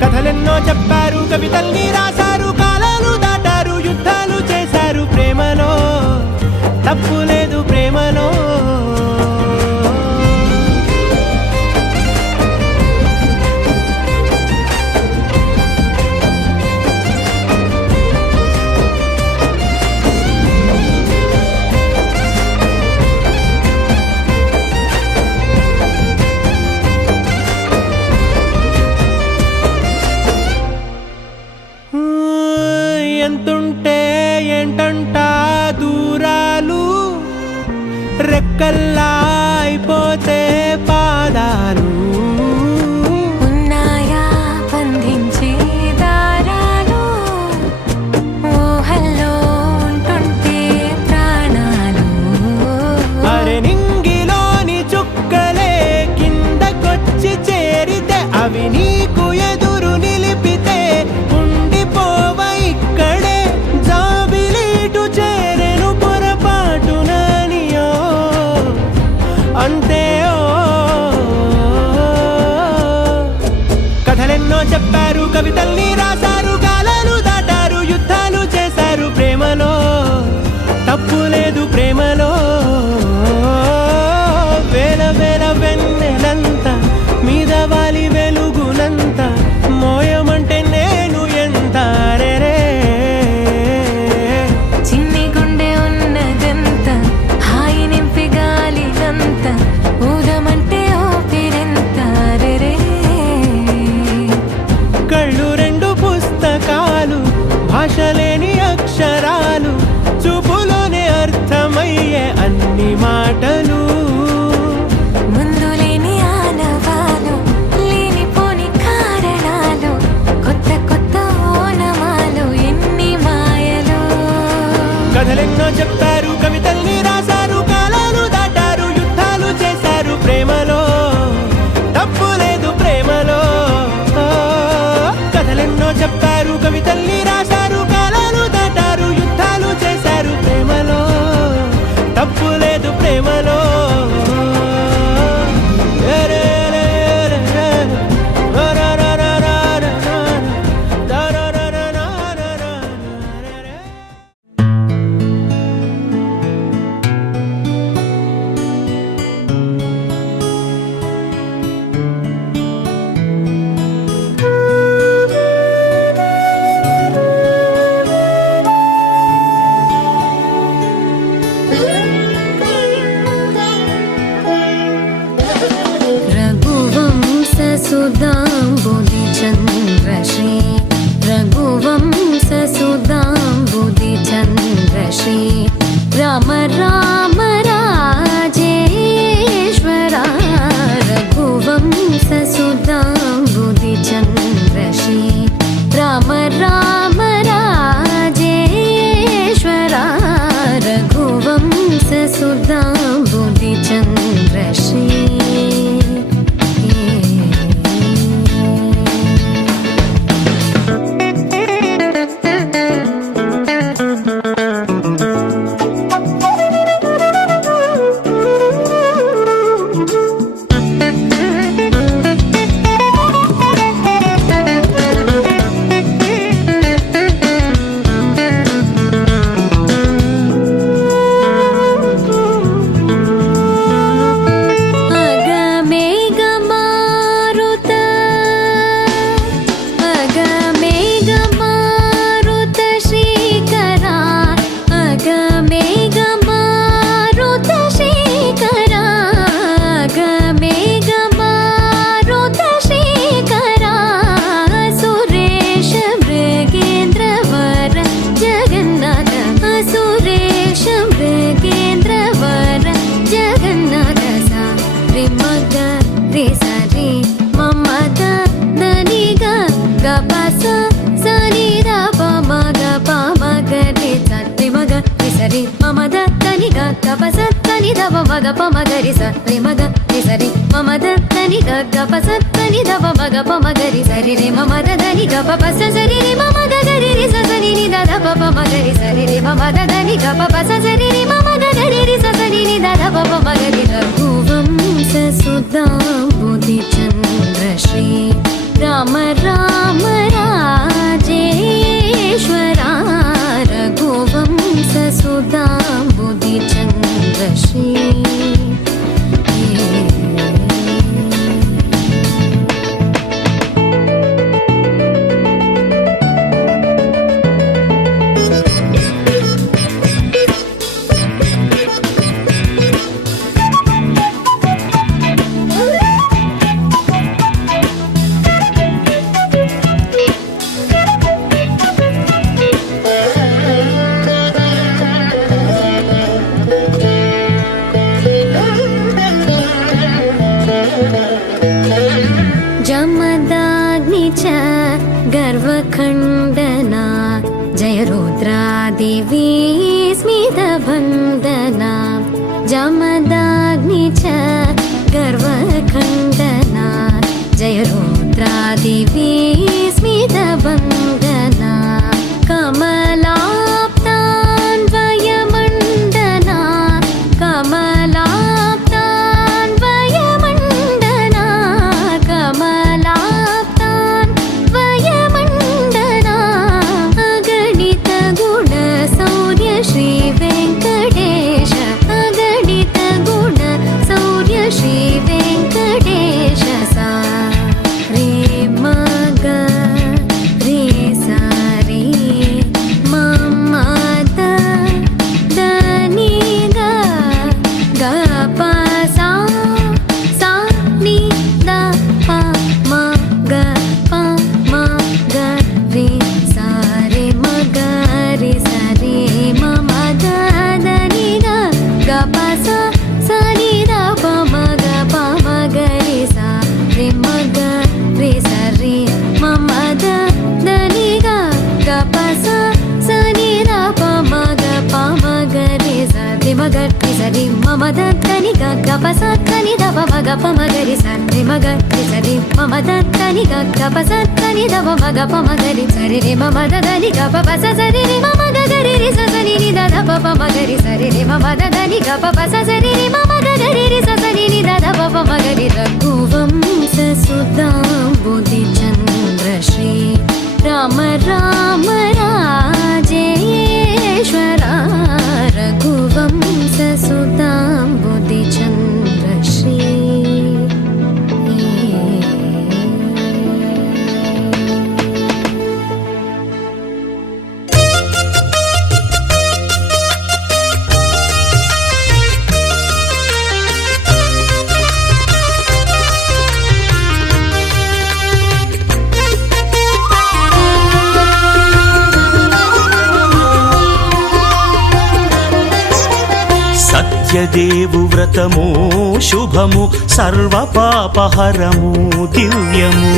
కథలెన్నో చెప్పారు, కవితల్ని రాశారు, కాలాలు దాటారు, యుద్ధాలు చేశారు ప్రేమలో, తప్పు లేదు ప్రేమలో. ఎంతుంటే ఏంటంట దూరాలు, రెక్కల్లా అయిపోతే పాదాలు. ఉన్నాయా బంధించే దారాలు, ఊహల్లో ఉంటుంటే ప్రాణాలు. అరే నింగిలోని చుక్కలే కిందకొచ్చి చేరితే, అవి నీకు ఎదురు నిలిపితే ఉండిపోవ ఇక్కడే. జాబిలీటు చేరెను పొరపాటుననియో అంతే. కథలెన్నో చెప్పారు, కవితల్ని రాశారు, కాలాలు దాటారు, యుద్ధాలు చేశారు ప్రేమలో, తప్పు లేదు ప్రేమలో. వేల వేల వెన్నెలంత మీద వాలి వెలుగునంత మోయమంటే నేను ఎంత రే. చిన్ని గుండె ఉన్నదంత హాయి నింపి గాలినంత, ఊదమంటే ఊపిరెంత రే. కళ్ళు రెండు పుస్తకాలు, భాష లేని అక్షరాలు, చూపులోనే అర్థమయ్యే అన్ని మాటలు. ముందు లేని ఆనవాలు, లేనిపోని కారణాలు, కొత్త కొత్త ఓనమాలు, ఎన్ని మాయలు. కథలెన్నో చెప్పారు, కవితల్ని రాశారు, కాలాలు దాటారు, యుద్ధాలు చేశారు ప్రేమలో, తప్పు లేదు ప్రేమలో. కథలెన్నో చెప్పారు, కవితల్ని రాశారు, కాలాలు దాటారు, యుద్ధాలు చేశారు ప్రేమలో, తప్పు లేదు ప్రేమలో. रघुवंशसुधाम्बुधिचन्द्रश्री रघुवंशसुधाम्बुधिचन्द्रश्री राम राम राजेश्वरा रघुवंशसुधाम्बुधिचन्द्रश्री राम राम राजेश्वरा रघुवंशसुधाम्बुधिचन्द्रश्री పస సని ద ప మగ ప మగ రి సరి మగ రి సరి మమ ద దని గ గ పస దని ద ప మగ ప మగ రి సరి మగ రి సరి మమ ద దని గ గ పస దని ద ప మగ ప మగ రి సరి రి మమ ద దని గ ప పస సరి రి మమ గ గ రి రి స సని ని ద ద ప ప మగ రి సరి రి మమ ద దని గ ప పస సరి రి మమ గ గ రి రి స సని ని ద ద ప ప మగ రి రఘువంశ సుధాంబుధి చంద్ర శ్రీ రామ రామ రాజేశ్వరా రఘువంశ సుధాంబుధి చంద్ర శ్రీ जमदाग्नि च गर्वखण्डना जय रुद्रादेवी स्मितभन्दना जमदाग्नि च गर्वखण्डना जय रुद्रादेवी स्मितभन्दना कमलाप्तान्वयमण्डना कमलाप्तान्वयमण्डना कमलाप्तान्वयमण्डना अगणित गुण सौर्य श्री वेङ्कटेश अगणित गुण सौर्य श्री वेङ्कटेश सा रे मग रे सा रे मम द नी ग ग प सा सा नि द प म ग प म ग रे सा रे म ग रे सा रे म म द नी ग ग प सा सा नि द प म ग प म ग रे सा रे म ग रे सा रे म म द नी ग ग प सा सा नि द प म ग प म ग रे सा रे म ग रे सा रे म म द नी ग ग प सा नी द प म ग प म ग रे सा रे म ग रे सा रे म म द नी ग ग प सा नी द प म ग प म ग रे सा रे रे म म द नी ग प सा सा रे रे म म ग ग रे रे सा सा नि द द प प म ग रे सा रे रे म म द नी ग प सा सा रे रे म म ग ग रे रे सा सा नि द द प प म ग रे रघुवंश सुधांबुधि चंद्र श्री राम राम राजेश्वरा रघुवंश सुधांबुधि चंद्र श्री సత్యదేవు వ్రతము శుభము సర్వ పాపహరము దివ్యము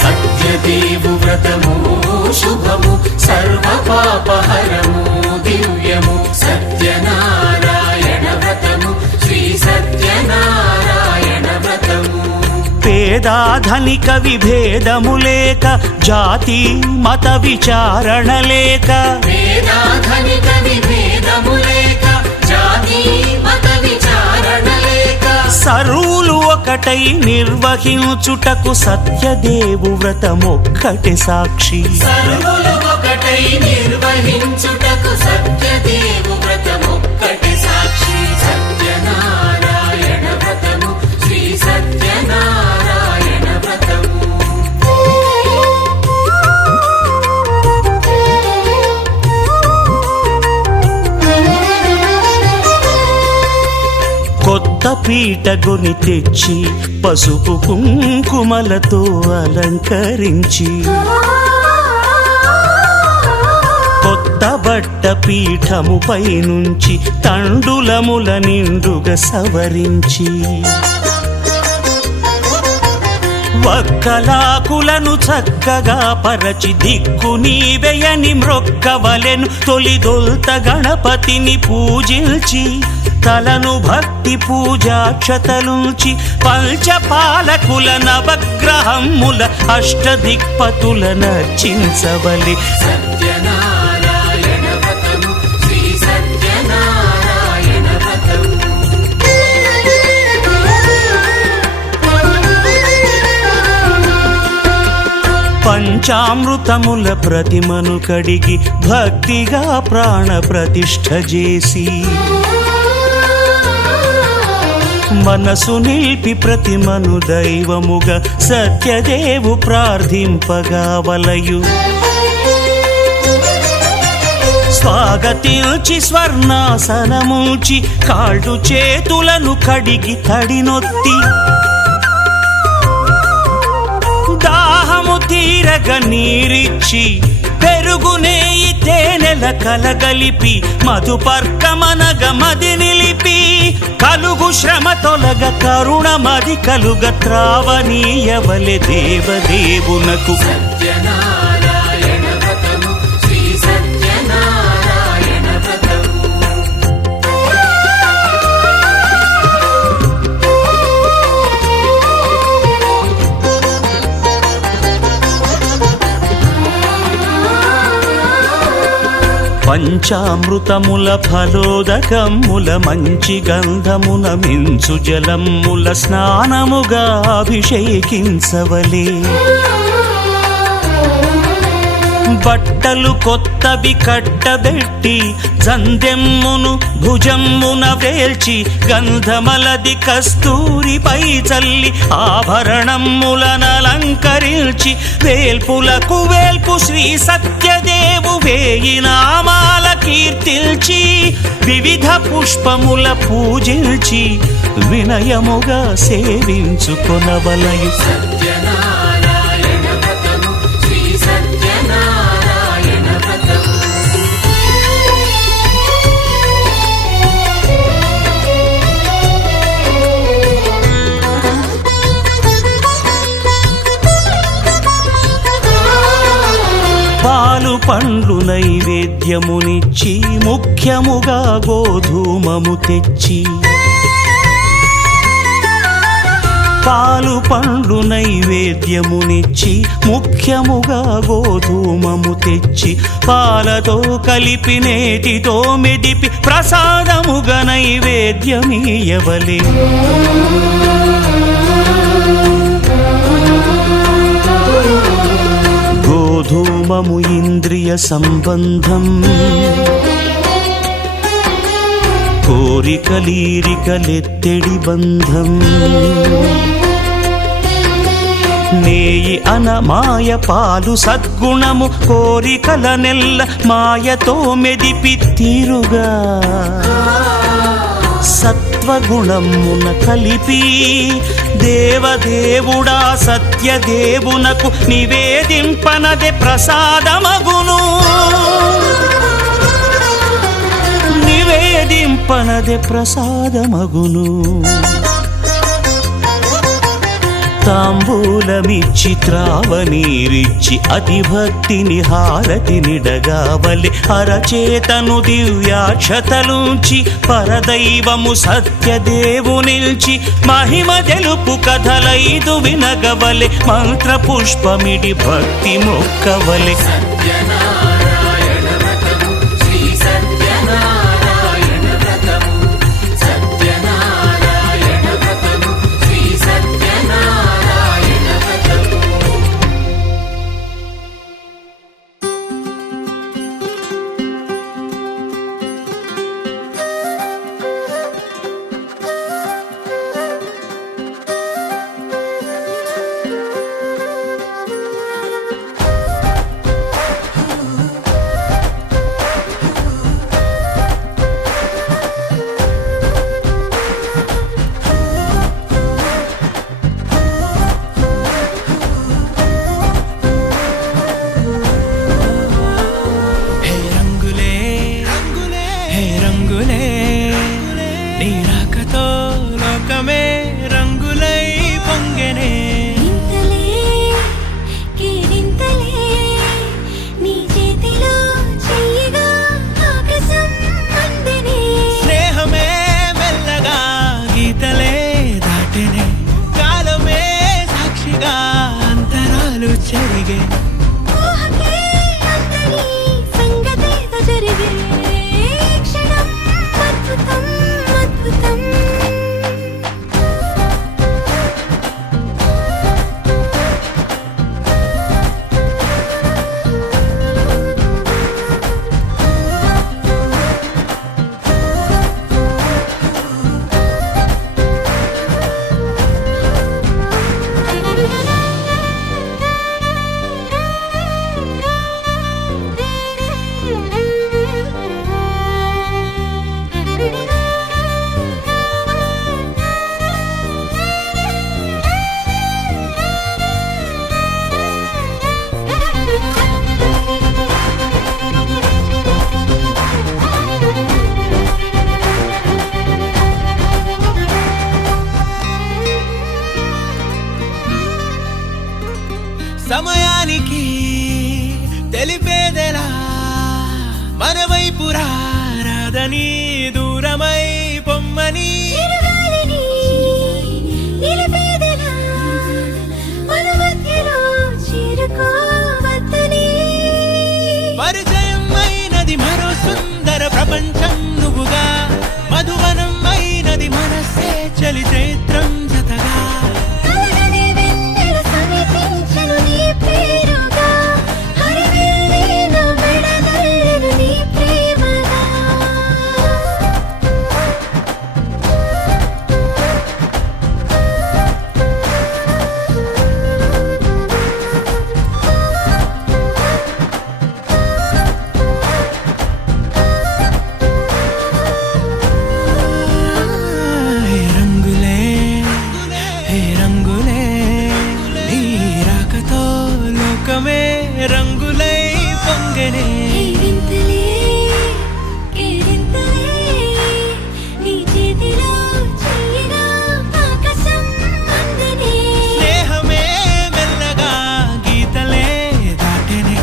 సత్యదేవు వ్రతము శుభము సర్వ పాపహరము దివ్యము సత్యనారాయణ వ్రతము శ్రీ సత్యనారాయణ వ్రతము పేదాధనిక విభేదము లేక జాతి మత విచారణ లేక వేదాధనిక విభేదము లేక జాతి మత విచారణ లేక సర్వులు ఒకటై నిర్వహించుటకు సత్యదేవు వ్రతమొక్కటి సాక్షి సర్వులు ఒకటై నిర్వహించుటకు సత్యదేవు వ్రతమొక్కటి సాక్షి సత్యనారాయణ వ్రతము శ్రీ సత్యనారాయణ వ్రతము కొత్త పీట గొని తెచ్చి పసుపు కుంకుమలతో అలంకరించి కొత్త వట్టపీఠముపై నుంచి తండులముల నిండుగా సవరించి వక్కలాకులను చక్కగా పరచి దిక్కు నీవెయని మ్రొక్కవలెను తొలిదొల్త గణపతిని పూజించి తలను భక్తి పూజాక్షతలుంచి పంచపాలకుల నవగ్రహముల అష్టదిక్పతుల నర్చించవలి సత్యనారాయణ వ్రతము శ్రీ సత్యనారాయణ వ్రతము పంచామృతముల ప్రతిమను కడిగి భక్తిగా ప్రాణ ప్రతిష్ఠ చేసి మనసు నిలిపి ప్రతిమను దైవముగా సత్యదేవు ప్రార్థింపగా వలయు స్వాగతించి స్వర్ణాసనముంచి కాళ్ళు చేతులను కడిగి తడినొత్తి దాహము తీరగ నీరిచ్చి పెరుగు నేయి తేనెల కలగలిపి మధుపర్కమనగ మది నిలిపి కలుగు శ్రమ తొలగ కరుణ మది కలుగ త్రావనీయవలె దేవదేవునకు సత్యనారాయణ వ్రతము శ్రీ సత్యనారాయణ వ్రతము పంచామృతముల ఫలోదకముల మంచి గంధమున మించు జలముల స్నానముగా అభిషేకించవలే బట్టలు కొత్తవి కట్టబెట్టి జందెమ్మును భుజమ్మున వేల్చి గంధమలది కస్తూరిపై చల్లి ఆభరణములనలంకరించి వేల్పులకు వేల్పు శ్రీ సత్యదేవు వేయి నామాల కీర్తిల్చి వివిధ పుష్పముల పూజించి వినయముగా సేవించుకొనవలయు సత్యనారాయణ వ్రతము శ్రీ సత్యనారాయణ వ్రతము పాలు పండ్లు నైవేద్యమునిచ్చి ముఖ్యముగా గోధూమము తెచ్చి పాలు పండ్లు నైవేద్యమునిచ్చి ముఖ్యముగా గోధూమము తెచ్చి పాలతో కలిపి నేతితో మెదిపి ప్రసాదముగా నైవేద్యమీయవలే గోధూమము ఇంద్రియ సంబంధం కోరికలీరికలెత్తెడి బంధం నేయి అనమాయ పాలు సద్గుణము కోరికల నెల్ల మాయతో మెదిపి తీరుగా సత్వగుణమున కలిపి దేవదేవుడా సత్యదేవునకు నివేదింపనదే ప్రసాదమగును నివేదింపనదే ప్రసాదమగును తాంబూలమిచ్చి త్రావనీరిచ్చి అతి భక్తిని హారతినిడగావలి అరచేతను దివ్యాక్షతలుంచి పరదైవము సత్యదేవు నిల్చి మహిమ తెలుపు కథలైదు వినగవలె మంత్ర పుష్పమిడి భక్తి మొక్కవలె సత్యనారాయణ వ్రతము శ్రీ సత్యనారాయణ వ్రతము సత్యనారాయణ వ్రతము శ్రీ సత్యనారాయణ వ్రతము ప్రపంచం నువ్వుగా మధువనం అయినది మనసే చలి చైత్రం జతగా కలగని వెన్నెల సమీపించెను నీ పేరుగా హరివెల్లి నా మెడనల్లెను నీ ప్రేమగా హే రంగులే హే రంగులే నీ రాకతో లోకమే రంగులై పొంగనే వింతలే కేరింతలే నీ చేతిలో చెయ్యినా ఆకాశం అందనే స్నేహమే మెల్లగా గీతలే దాటెనే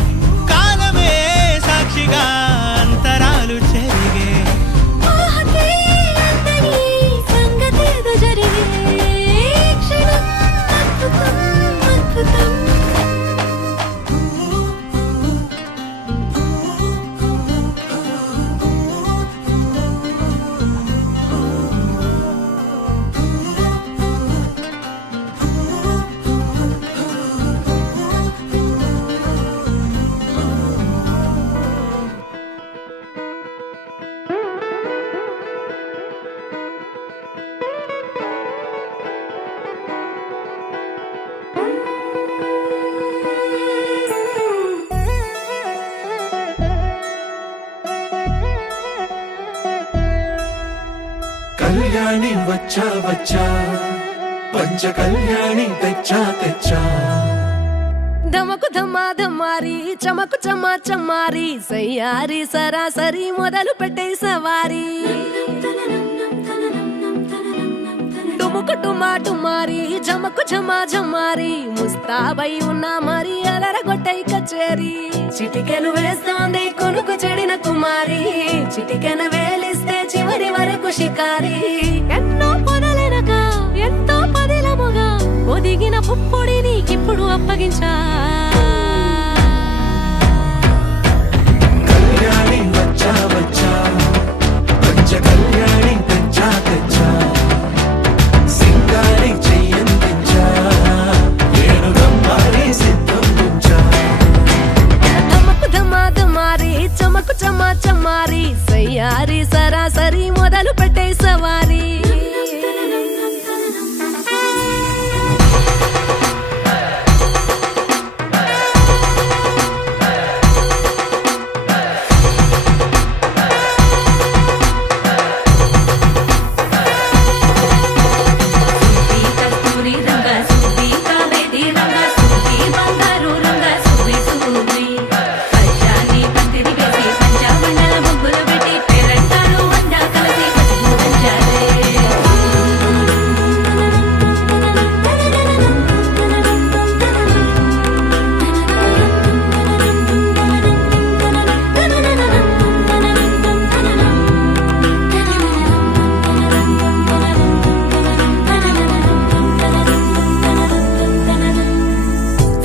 కాలమే సాక్షిగా అంతరాలు చెరిగే ఊహకే అందని సంగతేదో జరిగే క్షణం అద్భుతం అద్భుతం కళ్యాణి వచ్చా వచ్చా పంచ కళ్యాణి తెచ్చా తెచ్చా ధమకు ధమ్మా ధమ్మారి చమకు చమ్మా చమ్మారి సయ్యారి సరాసరి మొదలు పెట్టే సవారి డుముకు డుమా డుమారి జమకు ఝమా ఝమారి ముస్తాబై ఉన్నా మరి అదరగొట్టై కచేరి చిటికెను వేస్తోంది కొనుకు చెడిన కుమారి చిటికెను వేలిస్తే చివరి వరకు షికారి ఎన్నో పొదలెనక ఎంతో పదిలముగా ఒదిగిన పుప్పొడి నీకిప్పుడు అప్పగించా కళ్యాణి వచ్చా వచ్చా పంచ కళ్యాణి తెచ్చా తెచ్చా సింగారి చెయ్యందించా ఏడు గమ్మారి సిద్ధందించా ధమకు ధమా ధమారి చమకు చమా చమ్మారి సయ్యారి సరాసరి మొదలు పెట్టే సవారి కస్తూరి రంగ సుబ్బి కావేరి రంగ సుబ్బి బంగారు రంగ సుబ్బి సుబ్బి పచ్చాని పందిరి వేసి పంచామండల ముగ్గులు పెట్టి పేరంటాలు అండా కలిసి పసుపు పంచాలే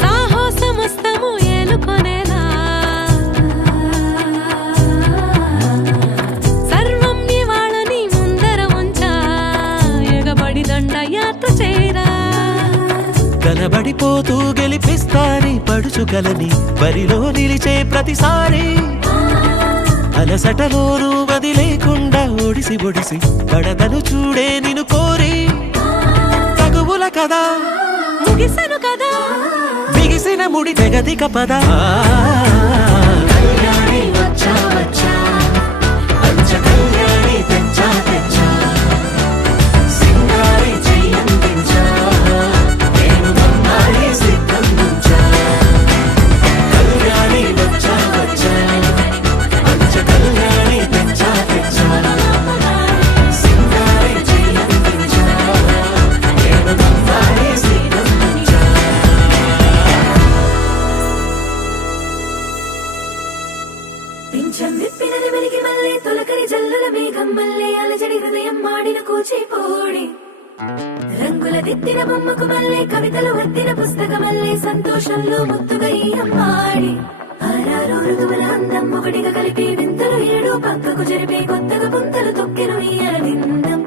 సాహసమస్తము ఏలుకొనేలా సర్వం నివాళని ముందర ఉంచా ఎగబడి దండ యాత్ర చేరా కనబడిపోతూ గెలిపిస్తాని పడుచుగలని బరిలో నిలిచే ప్రతిసారి అలసటలోనూ వదిలేకుండా ఒడిసి ఒడిసి కడదను చూడే నిన్ను కోరి తగువుల కదా ముగిసను కదా బిగిసిన ముడి తెగదిక పద కళ్యాణి వచ్చా వచ్చా పంచ కళ్యాణి తెచ్చా తెచ్చా సింగారి చెయ్యందించా నేను గమ్మారి సిద్ధందించా కళ్యాణి వచ్చా వచ్చా పంచ కళ్యాణి తెచ్చా తెచ్చా సింగారి చెయ్యందించా నేను గమ్మారి సిద్ధందించా పింఛం విప్పినది వెలిగి మల్లె తొలకరి జల్లుల మేఘం మల్లె అలజడి హృదయం మాడిన కూచిపోడి రంగుల దిద్దిన బొమ్మకు మల్లె కవితలు వద్దిన పుస్తకమల్లే సంతోషంలో ముత్తుగా ఈ అమ్మాడి ఆ ఆరారు ఋతువుల అందం ఒకటిగా కలిపి వింతలు ఏడు పక్కకు జరిపి కొత్తగా పుంతలు తొక్కెను ఈ అరవిందం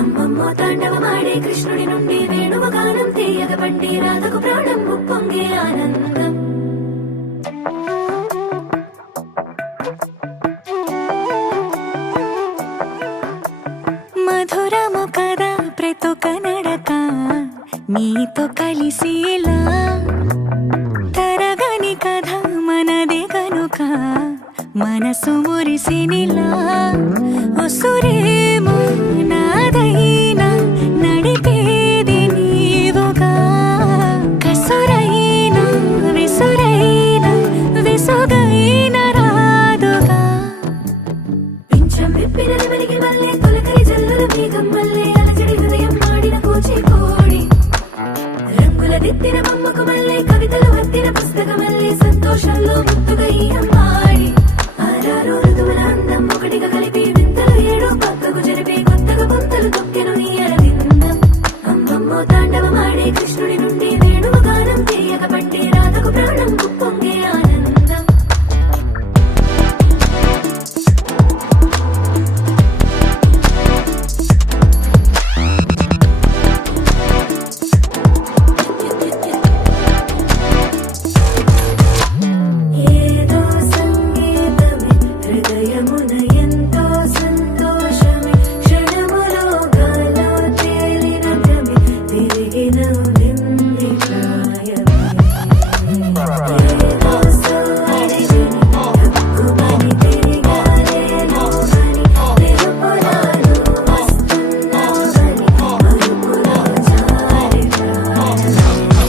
అమ్మమ్మో తాండవమాడే కృష్ణుడి నుండి వేణువ గానం తీయగ పండి రాధకు ప్రాణం ఉప్పొంగే ఆనందం మధురము కదా ప్రతొక నడక నీతో కలిసేలా తరగని కథ మనదే కనుక మనసు మురిసినిలా ఒసురేమో నాదైనా నడిపేది నీవుగా కసురైనా విసురైనా విసుగైన రాదుగా పింఛం విప్పిన వెలిగి మల్లె తొలకరి జల్లుల మేఘం మల్లె అలజడి హృదయం మాడిన కూచిపూడి రంగుల దిద్దిన బొమ్మకు మల్లె కవితలు వత్తిన పుస్తక మల్లె సంతోషంలో ముత్తుగా ఈ అమ్మాడి ఆరారు ఋతువుల అందం ఒకటిగా కలిపి వింతలు ఏడు పక్కకు జరిపి కొత్తగా పుంతలు తొక్కెను ఈ అరవిందం అమ్మమ్మో తాండవమాడే కృష్ణుడి నుండి వేణువ గానం తీయక పట్టి రాధకు ప్రాణం ఉప్పొంగే ఆనందం ఏదో సంగీతమే హృదయమున ఎంతో సంతోషమే క్షణములో గాలో తేలిన భ్రమే తిరిగిన నింది ప్రాయమే ఏదో సోయరిని హక్కుమని తిరిగాలేను అని తెలుపులాను వస్తున్నావు అని మరుపులో జారి ప్రాయమే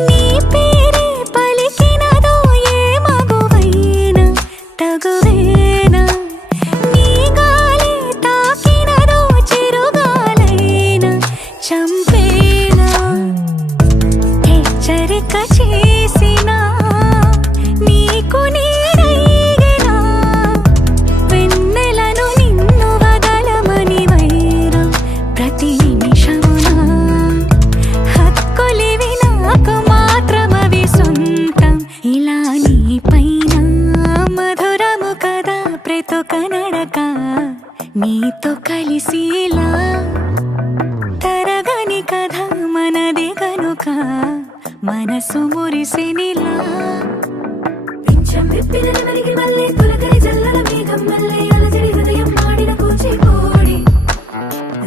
నీ పేరే పలికినదో ఏ మగువైనా తగువేనా నీ గాలి తాకినదో చిరుగాలైనా చంపేనా హెచ్చరిక చేసినా నీకు నీడైనా వెన్నెలను నిన్ను వదలమని వైరా ప్రతి నిమిషమునా హక్కులివి నాకు మాత్రమవి సొంతం ఇలా నీ పైన మధురము కదా ప్రతొక నడక నీతో కలిసిలా తరగని కథ మనదే కనుక మనసు మురిసినిలా పింఛం విప్పిన వెలిగి మల్లె తొలకరి జల్లుల మేఘం మల్లె అలజడి హృదయం మాడిన కూచిపూడి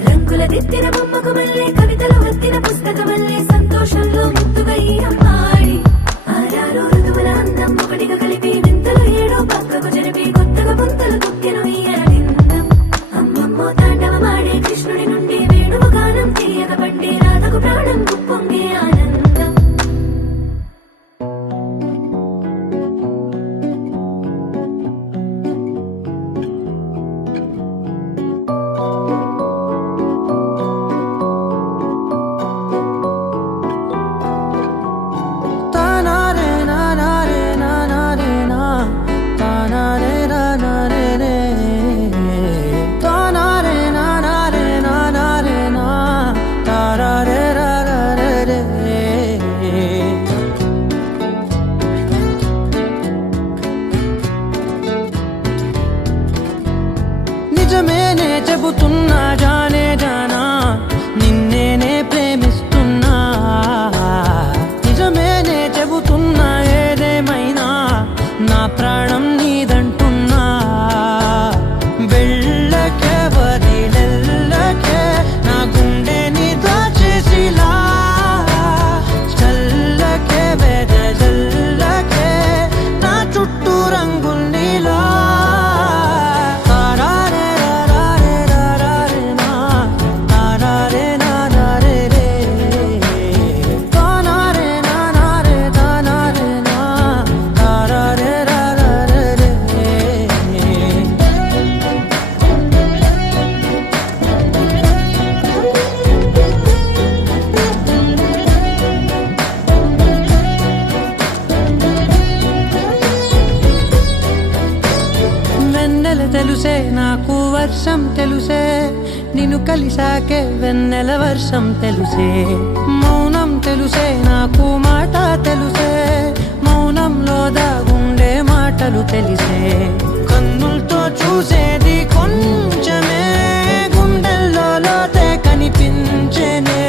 రంగుల దిద్దిన బొమ్మకు మల్లె కవితలు వత్తిన పుస్తక మల్లె సంతోషంలో ముత్తుగా ఈ అమ్మాడి ఆరారు ఋతువుల అందం ఒకటిగా కలిపి వింతలు ఏడు పక్కకు జరిపి కొత్తగా పుంతలు తొక్కెను ఈ అరవిందం అమ్మమ్మో తాండవమాడే కృష్ణుడి నుండి వేణువ గానం తీయక పండి రాధకు ప్రాణం ఉప్పొంగే ఆనందం తెలుసే నాకు వర్షం తెలుసే నిన్ను కలిసాకే వెన్నెల వర్షం తెలుసే మౌనం తెలుసే నాకు మాట తెలుసే మౌనంలో దాగుండే మాటలు తెలిసే కన్నులతో చూసేది కొంచెమే గుండెల్లో లోతే కనిపించేనే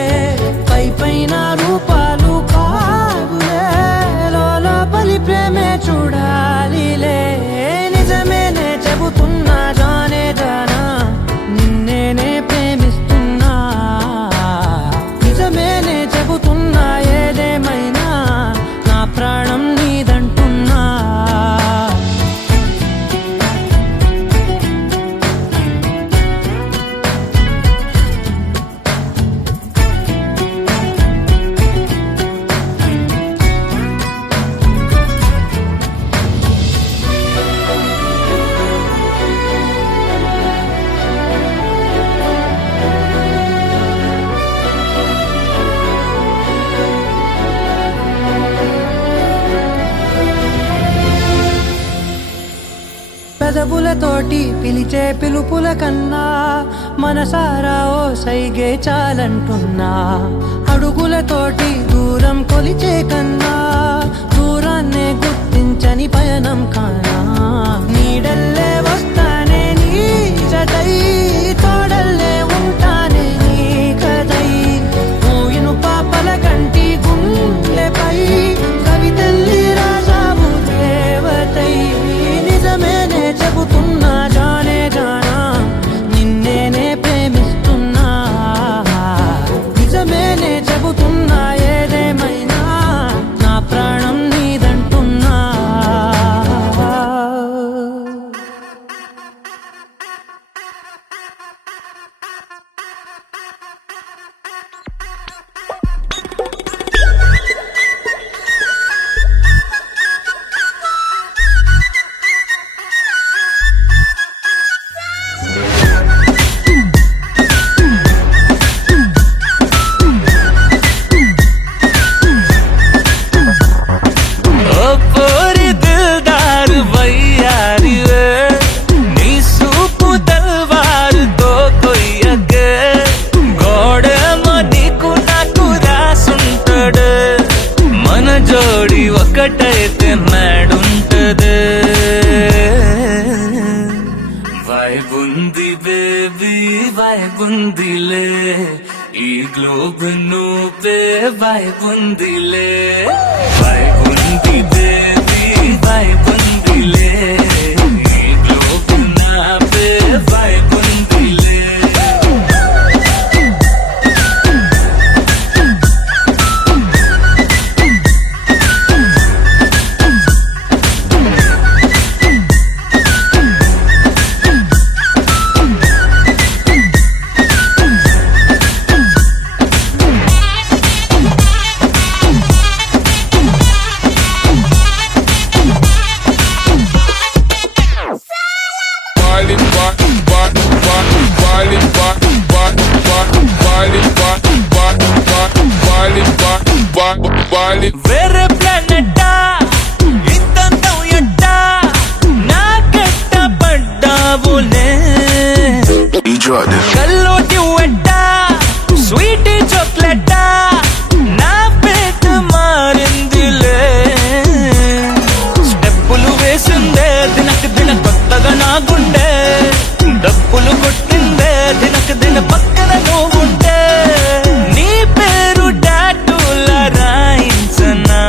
పై పైన రూపాలు కాదులే లోపలి ప్రేమే చూడాలిలే నిజమేనే చెబుతున్నా జానే జానా నిన్నేనే ప్రేమిస్తున్నా నిజమేనే చెబుతున్నా ఏదేమైనా నా ప్రాణం నీదంటున్నా పెదవులతోటి పిలిచే పిలుపుల కన్నా మనసారా ఓ సైగే చాలంటున్నా అడుగులతోటి దూరం కొలిచే కన్నా దూరాన్నే గుర్తించని పయనం కానా నీడల్లే వస్తానే నీ జతై తోడల్లే ఉంటానే నీ కదై ఊయిను పాపల కంటి గుండెపై కవితల్లి రాజావు దేవతై నిజమేనే చెబుతున్నా జానే జానా నిన్నేనే ప్రేమిస్తున్నా నిజమేనే చెబుతున్నా ఏదేమైనా నా ప్రాణం నీదంటున్నా ओ पोरी दिलदार वैयारी वे नी सूपु तलवार तो कोई अगे गोड़े मनीकु नाकु रासुंटडे मन जोड़ी ఒకటైతే నాడుంటదే వైబ్ ఉంది బేబీ వైబ్ ఉందిలే ఈ గ్లోబ్ నువ్వే వైబ్ ఉందిలే వైబ్ ఉంది బేబీ వైబ్ ఉందిలే ఈ గ్లోబ్ నావే వైబ్ ఉందిలే వేరే ప్లానెట్టా ఇంతంతం ఎట్టా నా కట్ట పడ్డావులే కల్లోటి వెట్టా స్వీట్ చాక్లెట్టా నా పేట మారిందిలే స్టెప్పులు వేసిందే దినకు దిన కొత్తగా నా గుండె డప్పులు కొట్టిందే దినకు దిన పక్కన నువ్వుంటే నీ పేరు టాటూల రాయించనా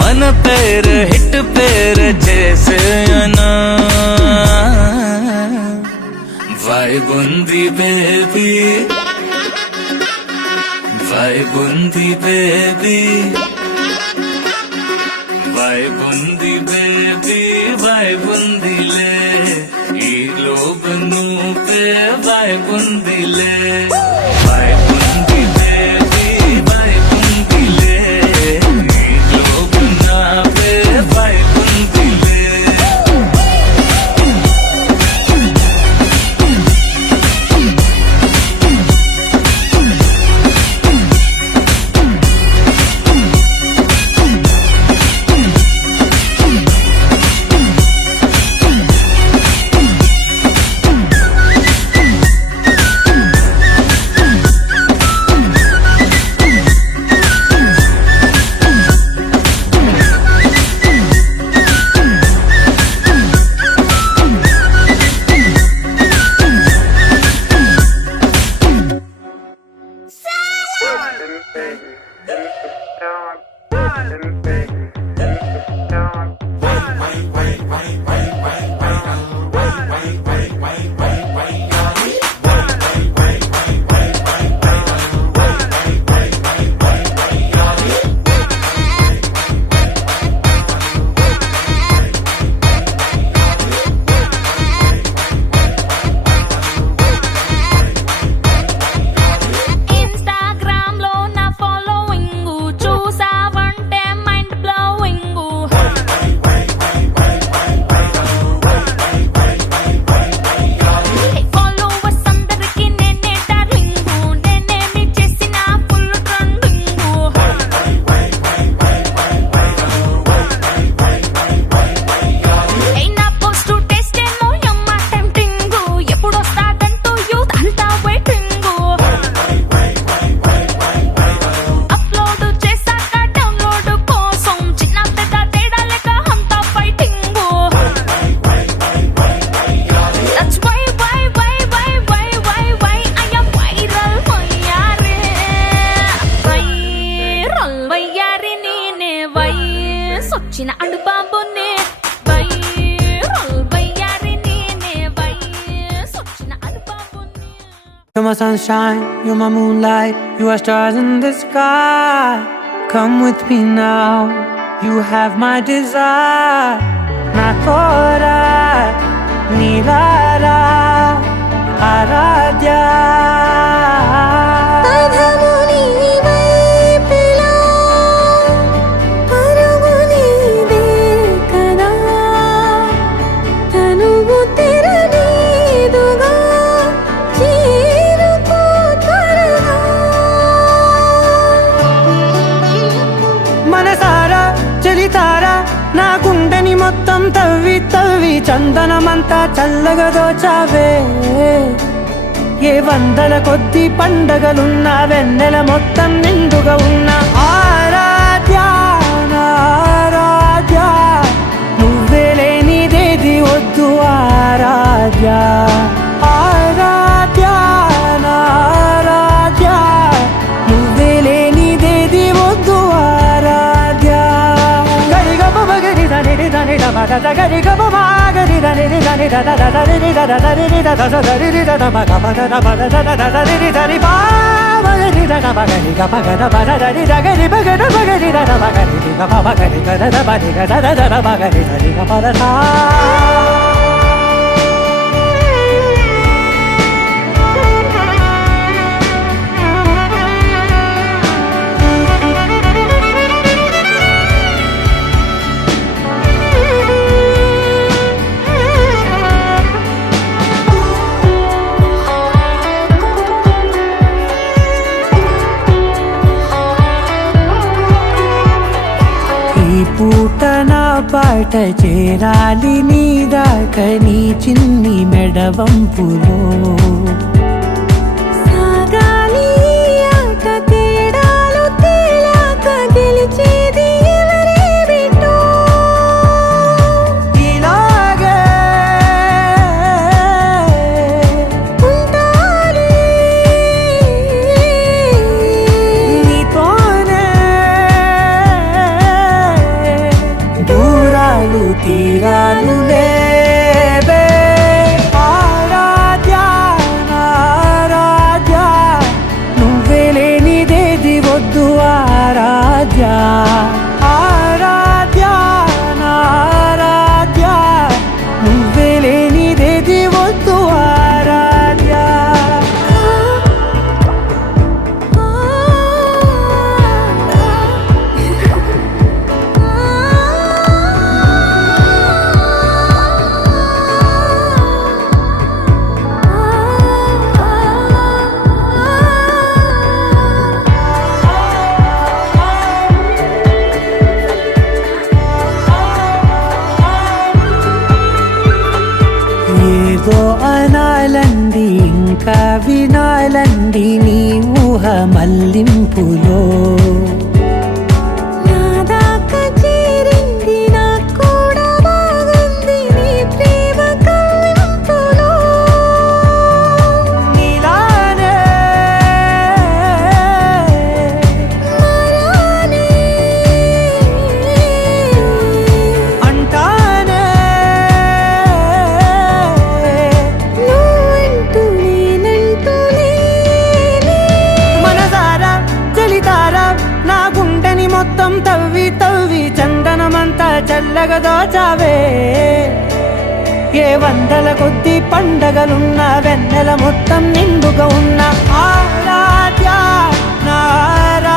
మన పేరు హిట్ పేరు చేసేయనా వైబ్ ఉంది బేబీ వైబ్ ఉంది బేబీ వైబ్ ఉంది బేబీ వైబ్ ఉందిలే ఈ గ్లోబ్ నువ్వే వైబ్ ఉందిలే వైబ్ ఉంది బేబీ వైబ్ ఉందిలే ఈ గ్లోబ్ నావే వైబ్ ఉందిలే ఇన్‌స్టాగ్రామ్ లో నా ఫాలోయింగ్ చూసావంటే మైండ్ బ్లోయింగ్ ఫాలోవర్స్ అందరికి నేనే డార్లింగ్ నేనేమి చేసిన ఫుల్ ట్రెండింగ్ నా పోస్ట్ టెస్ట్ ఏమో యమ్మ టెంప్టింగ్ ఎప్పుడు వస్తాడంటూ యూత్ అంతా వెయిటింగ్ అప్లోడ్ చేశాక డౌన్లోడ్ కోసం చిన్న పెద్ద తేడా లేక అంతా fighting That's why I am viral వయ్యారే వైరల్ వయ్యారి నేనే వయసొచ్చిన అడుబాబునే వైరల్ వయ్యారి నేనే వయసొచ్చిన అడుబాబునే You're my sunshine, you're my moonlight, you are stars in the sky. Come with me now, you have my desire. Na tora, nilara, aradya. మనసారా చలితారా నా గుండెని మొత్తం తవ్వి తవ్వి చందనమంతా చల్లగా దోచావే ఏ వందల కొద్ది పండగలున్నా వెన్నెల మొత్తం నిండుగా ఉన్న ఆరాధ్య నా ఆరాధ్య నువ్వే లేనిదేది వద్దు ఆరాధ్య ఆరాధ్య నా ఆరాధ్య నువ్వే లేనిదేది వద్దు ఆరాధ్య గరిగమ మగరి దని దని మగ గరి గమ మగరి దని దని ద ద ద రి ద ద ద రి ద ద ద రి ద ద మగ మగ ద మగ ద ద ద రి ద రి బా మగరి ద ద మగరి గ మగ ద మ ద రి ద గరి మగ ద మగరి ద ద మగరి ది గ మ మగరి గ ద ద మ రి గ ద ద ద మగరి ద రి గ మ ద సా ఈ పూట నా పాట చేరాలి నీ దాకా నీ చిన్ని మెడవంపులో సాగాలి ఆట తేడాలు తేలాక గెలిచేది ఎవరే బిడ్డో ఇలాగే ఉంటాలి నీతోనే దూరాలు తీరాలు లేవే ఆరాధ్య నా మొత్తం తవ్వి తవ్వి చందనమంతా చల్లగా దోచావే ఏ వందల కొద్ది పండగలున్న వెన్నెల మొత్తం నిండుగా ఉన్న ఆరాధ్య నా ఆరాధ్య